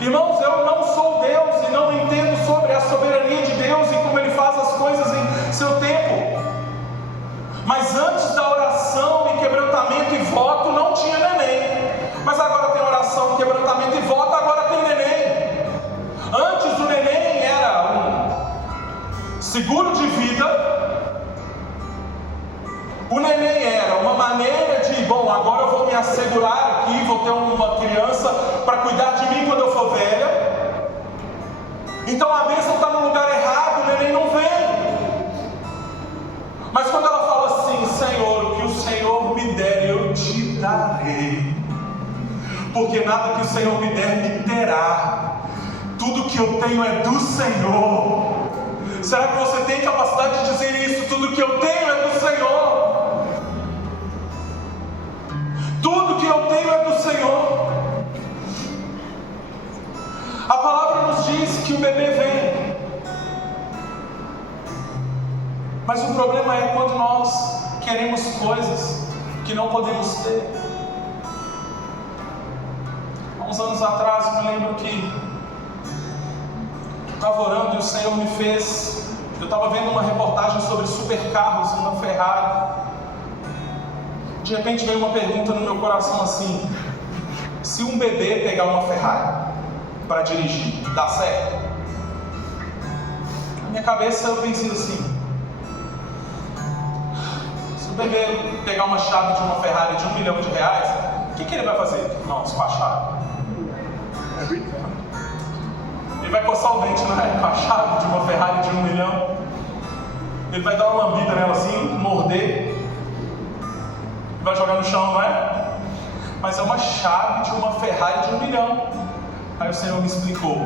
Irmãos, eu não sou Deus e não entendo sobre a soberania de Deus e como Ele faz as coisas em seu tempo. Mas antes da oração e quebrantamento e voto não tinha neném. Mas agora tem oração, quebrantamento e voto, agora tem neném. Antes o neném era um seguro de vida. O neném era uma maneira de, agora eu vou me assegurar aqui, vou ter uma criança para cuidar de mim quando eu for velha. Então a bênção está no lugar errado, o neném não vem. Mas quando ela fala assim, Senhor, o que o Senhor me der, eu te darei. Porque nada que o Senhor me der, me terá. Tudo que eu tenho é do Senhor. Será que você tem capacidade de dizer isso? Tudo que eu tenho é do Senhor. Tudo que eu tenho é do Senhor. A palavra nos diz que o bebê vem. Mas o problema é quando nós queremos coisas que não podemos ter. Há uns anos atrás eu me lembro que eu estava orando e o Senhor me fez. Eu estava vendo uma reportagem sobre supercarros, uma Ferrari. De repente veio uma pergunta no meu coração assim: se um bebê pegar uma Ferrari para dirigir, dá certo? Na minha cabeça eu pensei assim: se o bebê pegar uma chave de uma Ferrari de R$1 milhão, o que ele vai fazer? Nossa, com a chave. Ele vai coçar o dente, né? Com a chave de uma Ferrari de 1 milhão. Ele vai dar uma lambida nela assim, morder. Vai jogar no chão, não é? Mas é uma chave de uma Ferrari de 1 milhão. Aí o Senhor me explicou: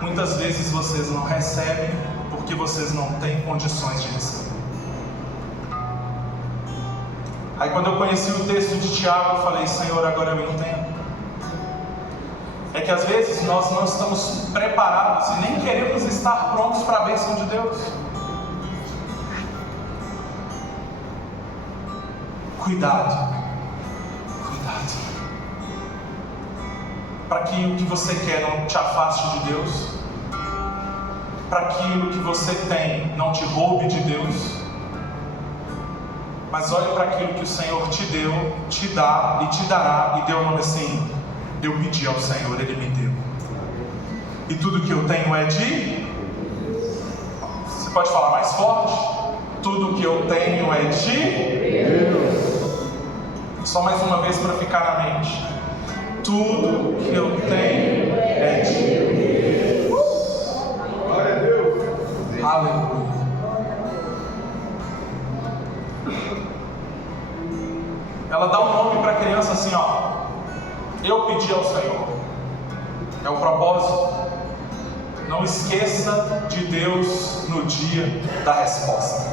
muitas vezes vocês não recebem porque vocês não têm condições de receber. Aí quando eu conheci o texto de Tiago, eu falei: Senhor, agora eu entendo. É que às vezes nós não estamos preparados e nem queremos estar prontos para a bênção de Deus. Cuidado. Para que o que você quer não te afaste de Deus. Para que o que você tem não te roube de Deus. Mas olhe para aquilo que o Senhor te deu, te dá e te dará. E deu o nome assim: eu pedi ao Senhor, Ele me deu. E tudo que eu tenho é de... Você pode falar mais forte? Tudo que eu tenho é de Deus. Só mais uma vez para ficar na mente. tudo que eu tenho é de Deus. Glória a Deus. Aleluia. Ela dá um nome para a criança assim, ó. Eu pedi ao Senhor. É o propósito. Não esqueça de Deus no dia da resposta.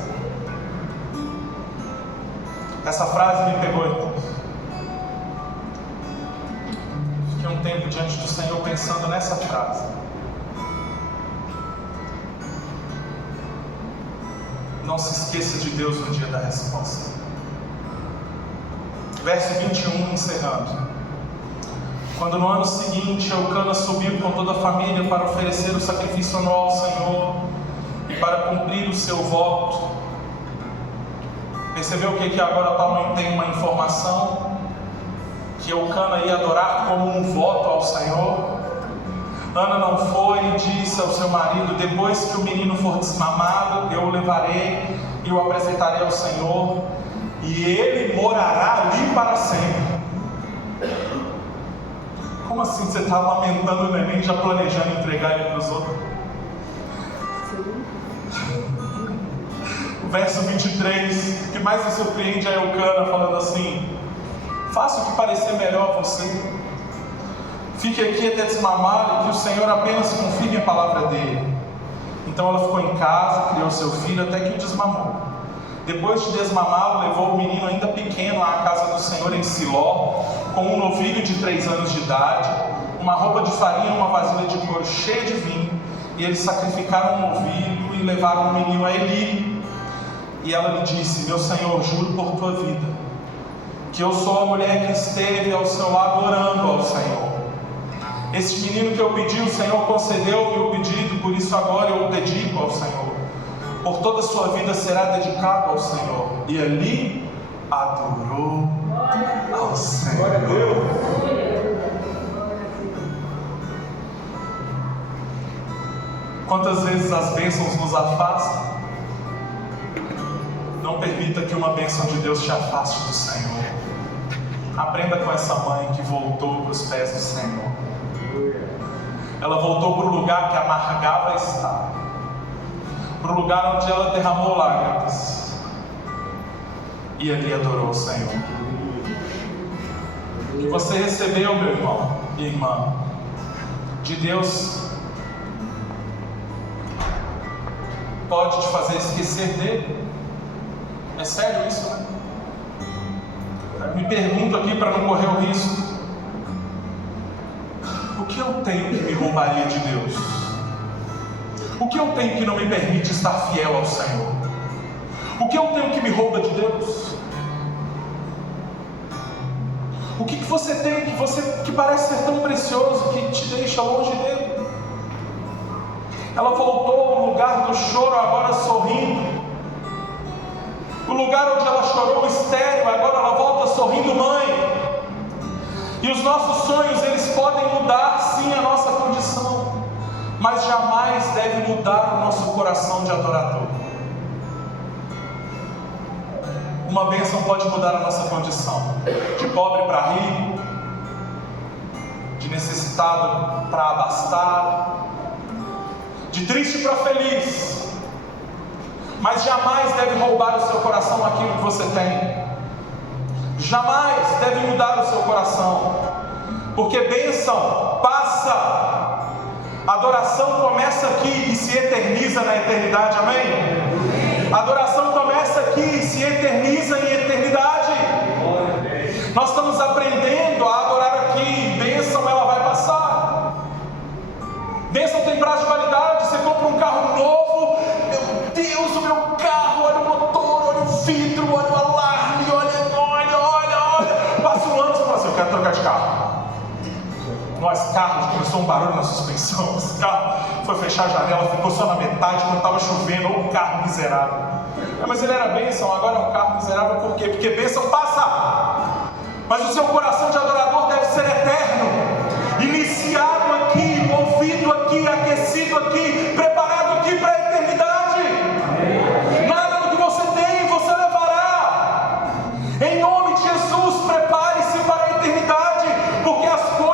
Essa frase me pegou, então. Fiquei um tempo diante do Senhor pensando nessa frase. Não se esqueça de Deus no dia da resposta. Verso 21, encerrando. Quando no ano seguinte Eucana subiu com toda a família para oferecer o sacrifício anual ao Senhor e para cumprir o seu voto, percebeu que agora também tem uma informação que Eucana ia adorar como um voto ao Senhor. Ana não foi e disse ao seu marido: depois que o menino for desmamado, eu o levarei e o apresentarei ao Senhor, e ele morará ali para sempre. Como assim você está lamentando o neném, já planejando entregar ele para os outros? O verso 23, o que mais me surpreende é Eucana falando assim: faça o que parecer melhor a você. Fique aqui até desmamá-lo e que o Senhor apenas confirme a palavra dele. Então ela ficou em casa, criou seu filho até que o desmamou. Depois de desmamá-lo, levou o menino ainda pequeno à casa do Senhor em Siló, com um novilho de 3 anos de idade, uma roupa de farinha e uma vasilha de couro cheia de vinho. E eles sacrificaram o novilho e levaram o menino a Eli. E ela lhe disse: meu Senhor, juro por tua vida, que eu sou a mulher que esteve ao seu lado orando ao Senhor. Este menino que eu pedi, o Senhor concedeu-me o pedido, por isso agora eu o dedico ao Senhor. Por toda a sua vida será dedicado ao Senhor. E ali adorou ao Senhor. Quantas vezes as bênçãos nos afastam? Não permita que uma bênção de Deus te afaste do Senhor. Aprenda com essa mãe que voltou para os pés do Senhor. Ela voltou para o lugar que amargava estar, para o lugar onde ela derramou lágrimas, e ali adorou o Senhor. O que você recebeu, meu irmão e irmã, de Deus, pode te fazer esquecer dele? É sério isso, né? Me pergunto aqui para não correr o risco: o que eu tenho que me roubaria de Deus? O que eu tenho que não me permite estar fiel ao Senhor? O que eu tenho que me rouba de Deus? O que você tem que parece ser tão precioso que te deixa longe dele? Ela voltou ao lugar do choro, agora sorrindo. O lugar onde ela chorou estéril, agora ela volta sorrindo mãe. E os nossos sonhos, eles podem mudar sim a nossa condição, mas jamais deve mudar o nosso coração de adorador. Uma bênção pode mudar a nossa condição, de pobre para rico, de necessitado para abastado, de triste para feliz, mas jamais deve roubar o seu coração aquilo que você tem. Jamais deve mudar o seu coração, porque bênção passa, adoração começa aqui e se eterniza na eternidade, amém? Adoração começa aqui e se eterniza em eternidade. Nós estamos aprendendo a adorar aqui. Bênção, ela vai passar. Bênção tem prazo de validade. Você compra um carro novo, meu Deus, o meu carro, olha o motor, olha o vidro, olha o alarme, olha. Passa um ano e você fala assim: eu quero trocar de carro. Nós, carros, começou um barulho na suspensão. Esse carro foi fechar a janela, ficou só na metade quando estava chovendo. Ou um carro miserável. Mas ele era bênção, agora é um carro miserável. Por quê? Porque bênção passa. Mas o seu coração de adorador deve ser eterno, iniciado aqui, movido aqui, aquecido aqui, preparado aqui para a eternidade. Nada do que você tem você levará. Em nome de Jesus, prepare-se para a eternidade, porque as coisas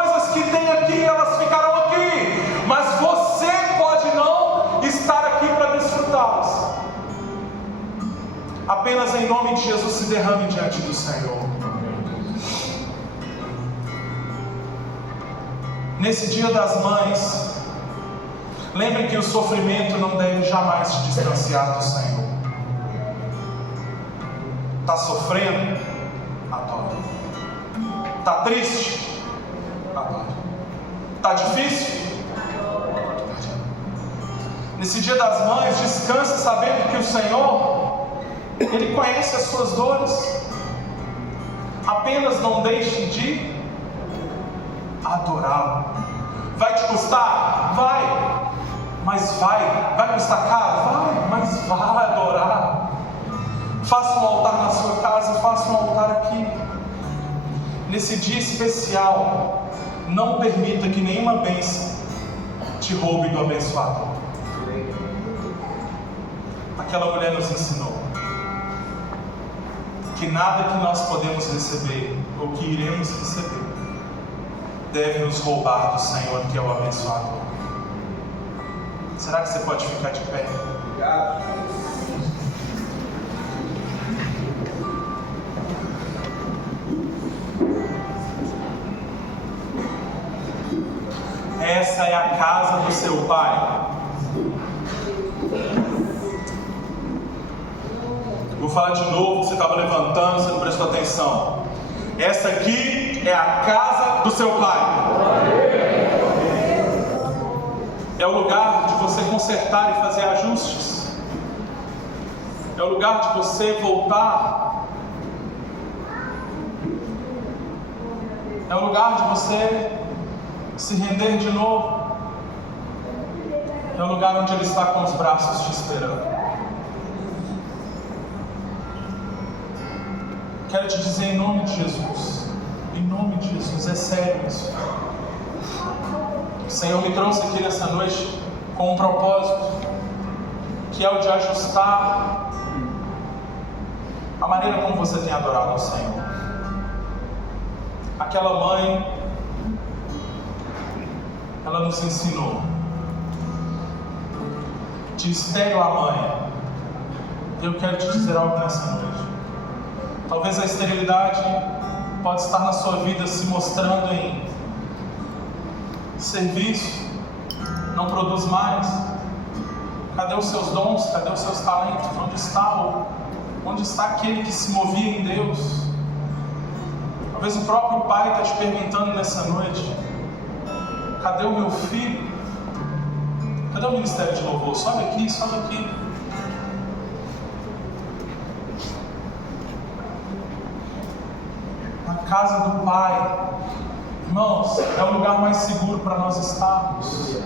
Apenas em nome de Jesus se derrame diante do Senhor. Nesse dia das mães, lembre que o sofrimento não deve jamais te distanciar do Senhor. Está sofrendo? Adore. Está triste? Adore. Está difícil? Nesse dia das mães, descanse sabendo que o Senhor, Ele conhece as suas dores. Apenas não deixe de adorá-lo. Vai te custar? Vai. Mas vai custar caro? Vai, mas vai adorar. Faça um altar na sua casa, faça um altar aqui. Nesse dia especial, não permita que nenhuma bênção te roube do abençoador. Aquela mulher nos ensinou que nada que nós podemos receber ou que iremos receber deve nos roubar do Senhor, que é o abençoador. Será que você pode ficar de pé? Obrigado. Essa é a casa do seu Pai. Vou falar de novo, você estava levantando, você não prestou atenção. Essa aqui é a casa do seu Pai. É o lugar de você consertar e fazer ajustes. É o lugar de você voltar. É o lugar de você se render de novo. É o lugar onde Ele está com os braços te esperando. Quero te dizer em nome de Jesus, é sério isso. O Senhor me trouxe aqui nessa noite com um propósito, que é o de ajustar a maneira como você tem adorado ao Senhor. Aquela mãe, ela nos ensinou, de estéril a mãe. Eu quero te dizer algo nessa noite. Talvez a esterilidade pode estar na sua vida se mostrando em serviço, não produz mais. Cadê os seus dons? Cadê os seus talentos? Onde está aquele que se movia em Deus? Talvez o próprio pai está te perguntando nessa noite: cadê o meu filho? Cadê o ministério de louvor? Sobe aqui, sobe aqui. Casa do Pai, irmãos, é o lugar mais seguro para nós estarmos.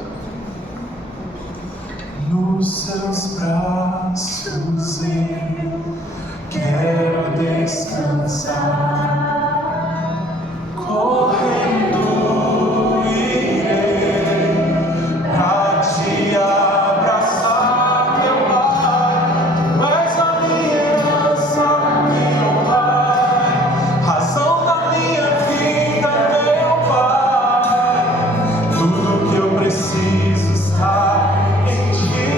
Nos seus braços eu quero descansar, correndo irei pra te abraçar, meu Pai. Tu és a minha herança, meu Pai, razão da minha vida, meu Pai. Tudo que eu preciso está em Ti.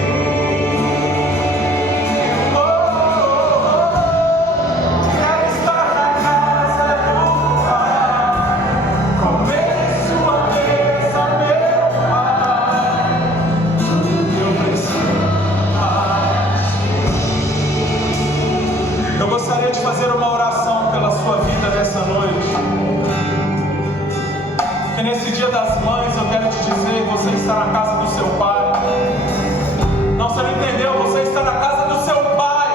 Quero estar na casa do Pai, comer em Sua mesa, meu Pai. Tudo que eu preciso está em Ti. Eu gostaria de fazer uma oração pela sua vida nessa noite. Que nesse dia das mães eu quero te dizer: você está na casa do seu Pai. Não, você não entendeu? Você está na casa do seu Pai.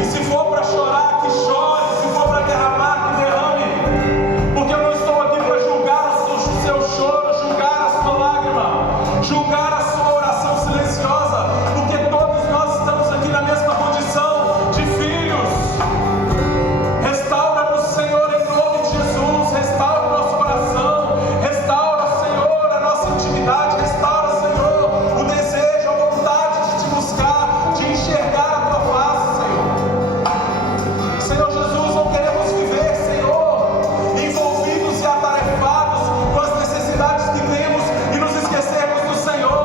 E se for para chorar, que chore. Se for para derramar, que derrame. Porque eu não estou aqui para julgar o seu choro, julgar a sua lágrima, julgar a sua oração silenciosa. Porque todos nós estamos aqui na mesma condição de filhos. Restaura-nos, Senhor, em nome de Jesus. Restaura o nosso coração. Restaura, Senhor, a nossa intimidade. Restaura, Senhor, o desejo, a vontade de te buscar, de enxergar a tua face, Senhor. Senhor Jesus, não queremos viver, Senhor, envolvidos e atarefados com as necessidades que temos e nos esquecermos do Senhor.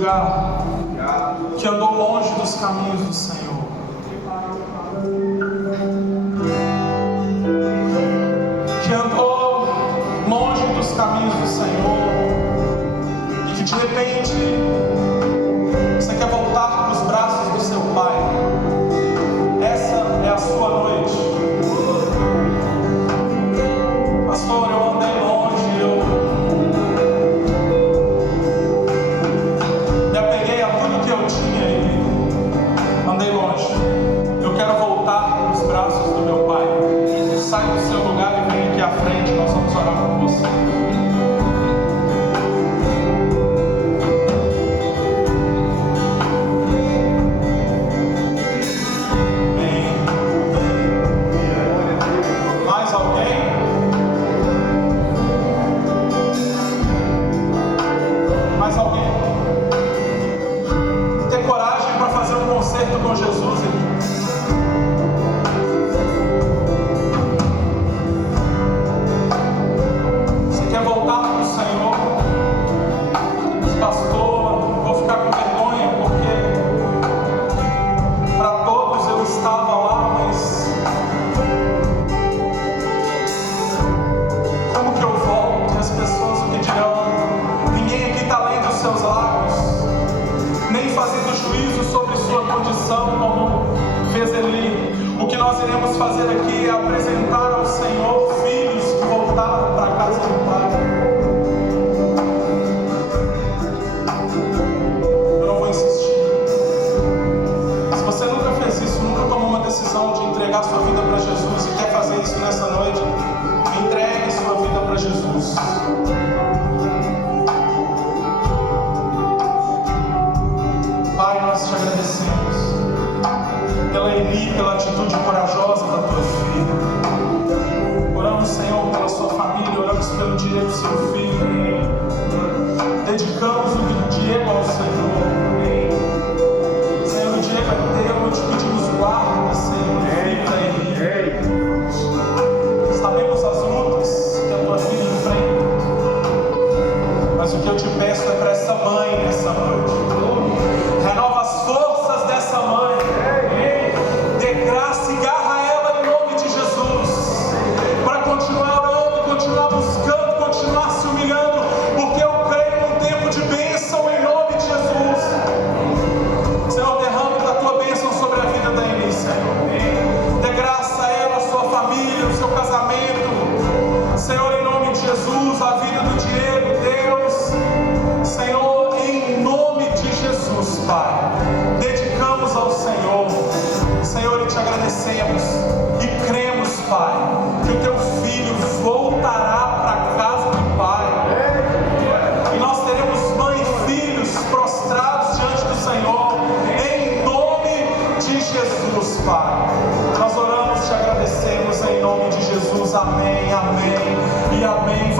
lugar, que andou longe dos caminhos do Senhor. Que andou longe dos caminhos do Senhor. E que de repente você quer voltar para os braços do seu Pai. Essa é a sua noite. Pastor, eu andei longe, eu me apeguei a tudo que eu tinha e andei longe. Eu quero voltar para os braços do meu Pai. Sai do seu lugar e vem aqui à frente, nós vamos orar com você. Com Jesus, você quer voltar para o Senhor? Pastor, vou ficar com vergonha porque para todos eu estava lá, mas como que eu volto? E as pessoas o que dirão? Ninguém aqui está lendo os seus lábios, nem fazendo juízo sobre sua condição, como fez Eli. O que nós iremos fazer aqui é apresentar ao Senhor filhos que voltaram para a casa do Pai. Eu não vou insistir. Se você nunca fez isso, nunca tomou uma decisão de entregar sua vida para Jesus e quer fazer isso nessa noite, entregue sua vida para Jesus. Pai, nós te agradecemos pela Eli, pela atitude corajosa da tua filha. Oramos, Senhor, pela sua família, oramos pelo Diego, seu filho. Dedicamos o Diego ao Senhor. Senhor, o Diego é teu, te pedimos guarda, Senhor, filho da Eli. Sabemos as lutas que a tua filha enfrenta, mas o que eu te peço é para essa mãe nessa noite. Renova as forças dessa mãe. Dê graça e garra ela em nome de Jesus. Para continuar orando, continuar buscando, continuar se humilhando. Porque eu creio num tempo de bênção em nome de Jesus. Senhor, derrame da tua bênção sobre a vida da Eli, Senhor. Dê graça a ela, a sua família, o seu casamento. Senhor, em nome de Jesus, a vida do Diego, Deus. Senhor, em nome de Jesus, Pai, dedicamos ao Senhor, Senhor, e te agradecemos e cremos, Pai, que o teu filho voltará para a casa do Pai, e nós teremos mãe e filhos prostrados diante do Senhor, em nome de Jesus, Pai. Nós oramos, te agradecemos em nome de Jesus, amém, amém e amém.